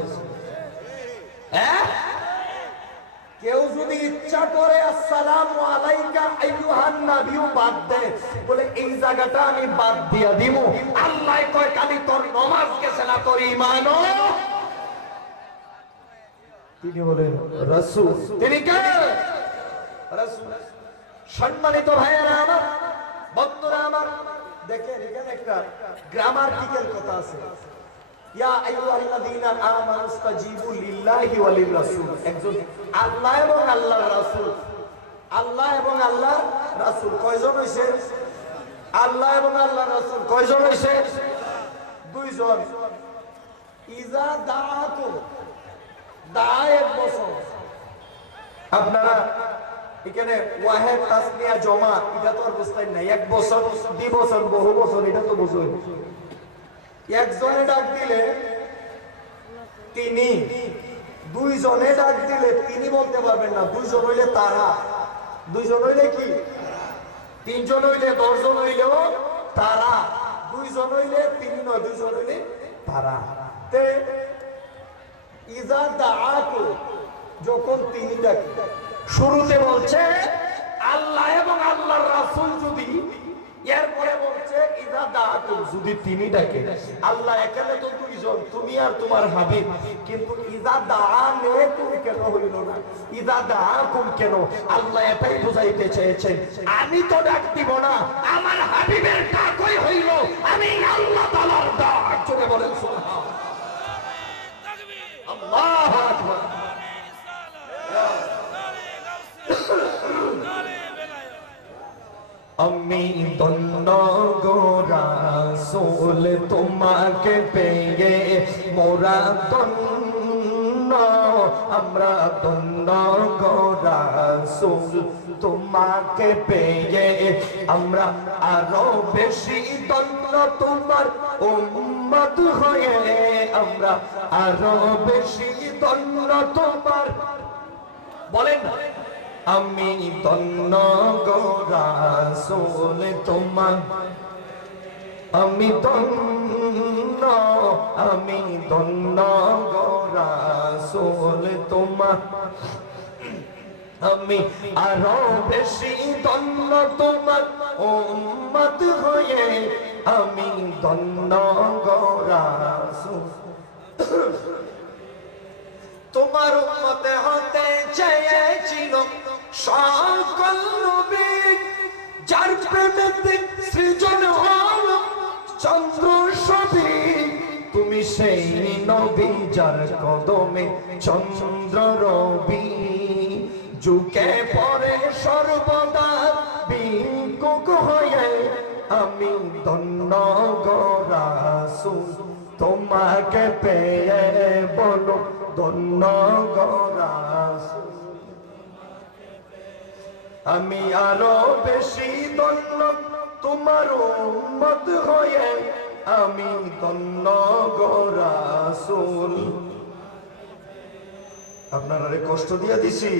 কেউ যদি ইচ্ছা করে আসসালামু আলাইকা আইয়ুহান নবী বাদ দেয়, বলে এই জায়গাটা আমি বাদ দিয়া দিব, আল্লাহ কয় খালি তোর নমাজ গেছে না, তোর ইমানও। তিনি বলেন রাসূল, তিনি কে? রাসূল। সম্মানিত ভাইয়েরা আমার, বন্ধুরা আমার, দেখেন এখানে একটা গ্রামাটিক্যাল কথা আছে, ইয়া আইয়ুহাল্লাযীনা আমানুস্তাজিবু লিল্লাহি ওয়া লির-রাসূল। একজন আল্লাহ এবং আল্লাহর রাসূল, আল্লাহ এবং আল্লাহর রাসূল কয়জন হইছে? আল্লাহ এবং আল্লাহর রাসূল কয়জন হইছে? দুইজন। ইজা দাআকুম, দাআ এক বছর। আপনারা এখানে ওয়াহেদ তাসনিয়া জমা এটা তো আর বুঝতেন না, এক বছর, দুই বছর, বহু বছর, এটা তো বুঝুন। একজনে ডাক দিলে তিনি, দুইজনে ডাক দিলে তিনি বলতে পারবেন না, দুইজন হইলে তারা, দুইজন হইলে কি, তিনজন হইলে, 10 জন হইলেও তারা, দুইজন হইলে তিনি নয়, দুইজন হইলে তারা। তে ইজা দাআকু, যখন তিনি ডাকে, শুরুতে বলছে আল্লাহ এবং আল্লাহর রাসূল, যদি এরপরে বলছে ইজা দাআকু, যদি তিনি ডাকে। আল্লাহ এখানে তো দুইজন, তুমি আর তোমার হাবিব, কিন্তু ইজা দাআনে তুমি কেন হইল না? ইজা দাআকুম কেন? আল্লাহ এটাই বুঝাইতে চেয়েছেন, আমি তো ডাক দিব না, আমার হাবিবের ডাকই হইল, আমি আল্লাহ তাআলার ডাক। জোরে বলেন সুবহানাল্লাহ। আল্লাহু আকবার। আমি ধন্য গো রাসূল তোমাকে পেয়ে মোরা ধন্য আমরা ধন্য গো রাসূল তোমাকে পেয়ে আমরা আরো বেশি ধন্য তোমার উম্মত হয়ে আমরা আরো বেশি ধন্য তোমার বলেন আমি ধন্য গো রাসূল তোমার আমি ধন্য গো রাসূল তোমার আমি আরো বেশি ধন্য তোমার উম্মত হয়ে আমি ধন্য গো রাসূল তোমার উম্মত হতে চেয়েছিল সকল নবী যার প্রেমেতে সৃজন হল চন্দ্র ছবি তুমি সেই নবী যার কদমে চন্দ্র রবি যুগে পরে সর্বদা বিকুক হয়ে আমি ধন্য গো রাসূল তোমাকে পেয়ে বলো ধন্য গো রাসূল আমি আরো বেশি ধন্য তোমার উম্মত হয়ে আমি ধন্য গো রাসূল আপনারা কষ্ট দিয়ে দিছি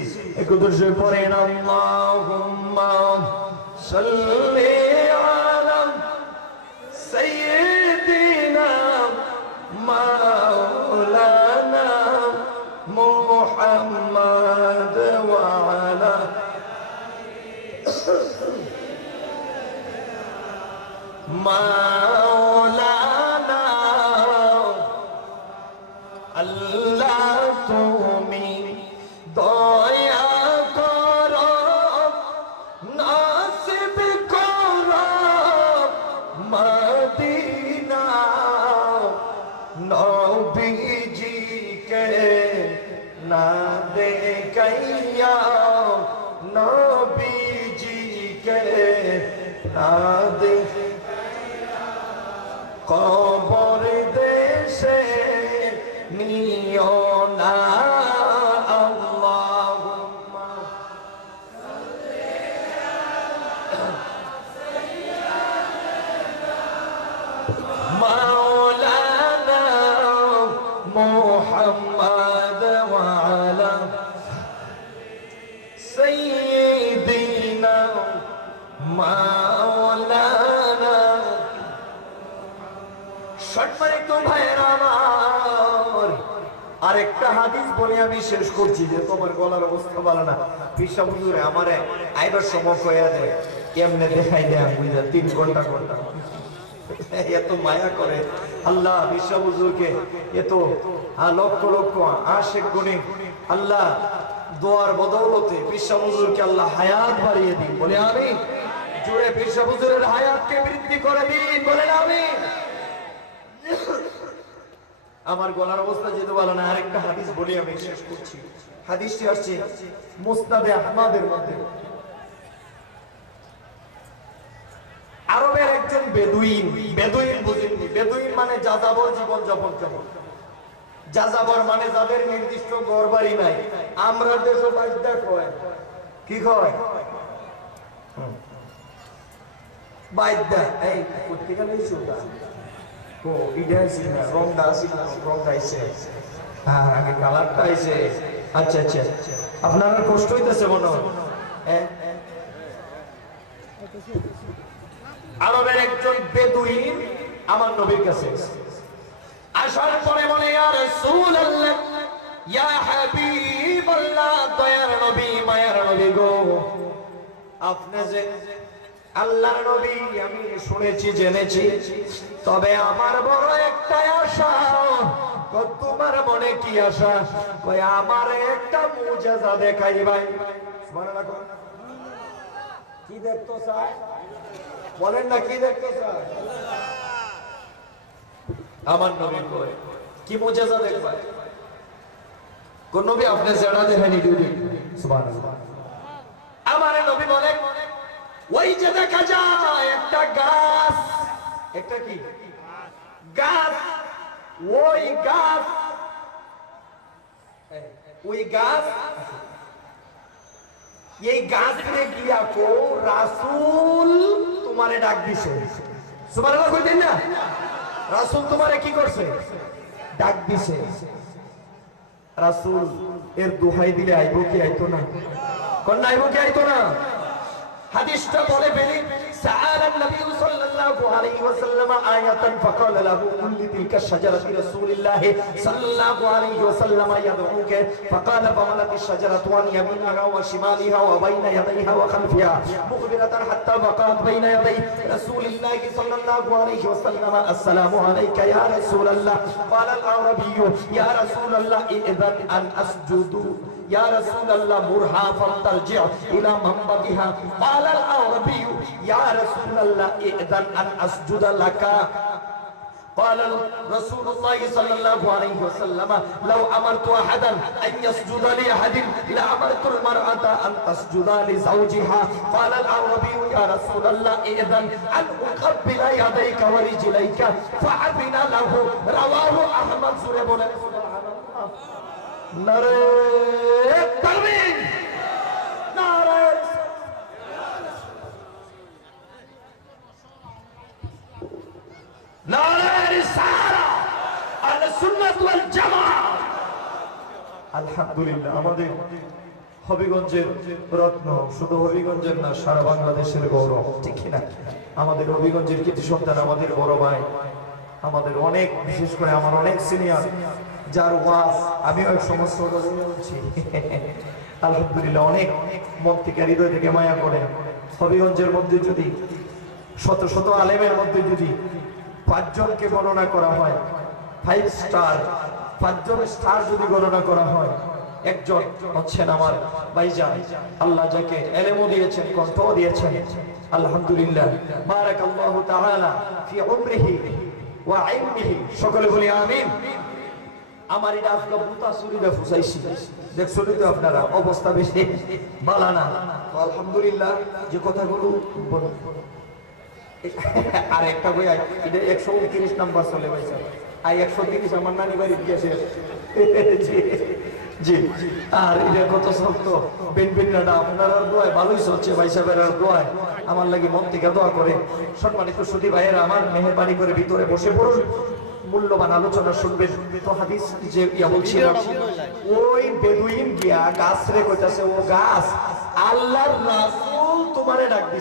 একটু দর্শক পড়েন আল্লাহুম্মা সাল্লি আলা সাইয়্যিদিনা মাওলানা মুহাম্মদ ওয়া আলা মাওলানা আল্লাহ তুমি দয়া করো নাসিব করো মদিনা নবীজিকে না দেখাইয়া নবীজিকে না দেখাইয়া কবর দেশে নিও না আল্লাহুম্মা মাওলানা মুহাম্মদ ওয়া আলা সাইয়্যিদিনা মাওলানা সম্মানিত ভাইরা আমার আরেকটা হাদিস বলে আমি শেষ করছি যে তোমার গলার অবস্থা ভালো না পিসা হুজুরে আমারে আইবার সময় কইয়া দেয় কেমনে দেখাই দেয় বুঝা 3 ঘন্টা এত মায়া করে আল্লাহ পিসা হুজুরকে এত লক্ষ লক্ষ আশিক গুণে আল্লাহ দোয়ার বদৌলতে পিসা হুজুরকে আল্লাহ হায়াত বাড়িয়ে দিন বলে আমি জুড়ে পিসা হুজুরের হায়াতকে বৃদ্ধি করে দিন বলেন আমি আমার গলার অবস্থা যেতে ভালো না আরেকটা হাদিস বলি আমি শেষ করছি হাদিসটি আসছে মুসনাদে আহমদের মধ্যে আরবের একজন বেদুইন বুঝেননি বেদুইন মানে যাযাবর জীবন যাপন করে যাযাবর মানে যাদের নির্দিষ্ট ঘর বাড়ি নাই আমরা দেশে বাইদা কয় কি কয় বাইদা এই কোথেকে লইছো ও ইডা সিনা রং দাসি রং গাইছে হ্যাঁ আগে কালারটা আইছে আচ্ছা আচ্ছা আপনার কষ্ট হইতাছে মনে হয় আরবের একজন বেদুইন আমার নবীর কাছে আসার পরে বলে ইয়া রাসূলুল্লাহ ইয়া হাবিবাল্লাহ দয়ার নবী মায়ার নবী গো আপনি যে আল্লাহর নবী আমি শুনেছি জেনেছি তবে আমার বড় একটা আশা তোমার মনে কি আশা কই আমার একটা মুজিজা দেখাই ভাই সুবহানাল্লাহ কি দেখতো স্যার বলেন না কি দেখতো স্যার আমার নবী কই কি মুজিজা দেখবা কোন নবী আপনি জানা দেখানি দিবেন সুবহানাল্লাহ আমার নবী বলে ওই যে দেখা যায় একটা গাছ, একটা কি গাছ, ওই গাছ, ওই গাছ, এই গাছে গিয়া কো রাসূল তোমারে ডাক দিছে। সুবহানাল্লাহ কইতেন না? রাসূল তোমারে কি করছে? ডাক দিছে। রাসূল এর দোহাই দিলে আইবো কি আইতো না? কোন আইবো কি আইতো না? হাদিসটা বলে ফেলি, সাআলা নবী সাল্লাল্লাহু আলাইহি ওয়াসাল্লাম আয়াতান ফাকালা লাহু কুল তিলকা শাজারাতি রাসূলিল্লাহ সাল্লাল্লাহু আলাইহি ওয়াসাল্লাম ইয়াদউকা ফাকালা ফামালাতিশ শাজারাতু আন ইয়ামিনিহা ওয়া শিমালিহা ওয়া বাইনা ইয়াদাইহা ওয়া খালফিহা মুকবিরাতান হাত্তা বাকাত বাইনা ইয়াদাই রাসূলিল্লাহ সাল্লাল্লাহু আলাইহি ওয়াসাল্লাম আসসালামু আলাইকা ইয়া রাসূলাল্লাহ ক্বালা আল-আরাবিয়্যু ইয়া রাসূলাল্লাহ ইযআন আন আসজুদু يا رسول الله مرها فلترجع إلى منبضها قال العربي يا رسول الله إذن أن أسجد لك قال رسول الله صلى الله عليه وسلم لو أمرت أحدا أن يسجد لأحد لأمرت المرأة أن تسجد لزوجها قال العربي يا رسول الله إذن أن أقبل يديك ورجليك فأذن له رواه أحمد سورة নারে তাকবীর, নারে নারে রিসালা, আহলে সুন্নাত ওয়াল জামাত। আলহামদুলিল্লাহ, আমাদের হবিগঞ্জের রত্ন, শুধু হবিগঞ্জের না, সারা বাংলাদেশের গৌরব, ঠিক না? আমাদের হবিগঞ্জের কৃতি সন্তান, আমাদের বড় ভাই, আমাদের অনেক, বিশেষ করে আমার অনেক সিনিয়র, যার ওয়াজ আমিও এক সমস্ত বলছি। আলহামদুলিল্লাহ, অনেক মন থেকে, হৃদয় থেকে মায়া করে। হবিগঞ্জের মধ্যে যদি শত শত আলেমের মধ্যে যদি 5 জনকে গণনা করা হয়, 5 স্টার, 5 জন স্টার যদি গণনা করা হয়, একজন হচ্ছেন আমার ভাইজান, আল্লাহ যাকে এলেমও দিয়েছেন, কণ্ঠও দিয়েছেন। আলহামদুলিল্লাহ, বারাকাল্লাহু তাআলা ফি উমরিহি ওয়া ইলমিহি। সকলে বলি আমিন। আমার এটা আজকে বুতা চুরিটা ফুসাইছি, দেখছো তো আপনারা, অবস্থা বেশি ভালো না। আলহামদুলিল্লাহ, যে কথাগুলো আর একটা বই এটা 129 নাম্বার চলে ভাই, আর 130 আমার নানি বাড়ি গিয়েছে। জি, আর এটা কত শক্ত বেনবেনটা আপনারা দোয়ায় ভালোই চলছে, ভাই সাহেবের দোয়ায় আমার লাগি মন থেকে দোয়া করে। সম্মানিত সুধী ভাইয়েরা আমার, মেহেরবানি করে ভিতরে বসে পড়ুন, মূল্যবান আলোচনা শুনবেন। তো হাদিস যে ইয়া বলছিলাম, ওই বেদুইন গিয়া গাছ রে কইতাছে, ও গাছ, আল্লাহর রাসূল তোমারে ডাক দিছে।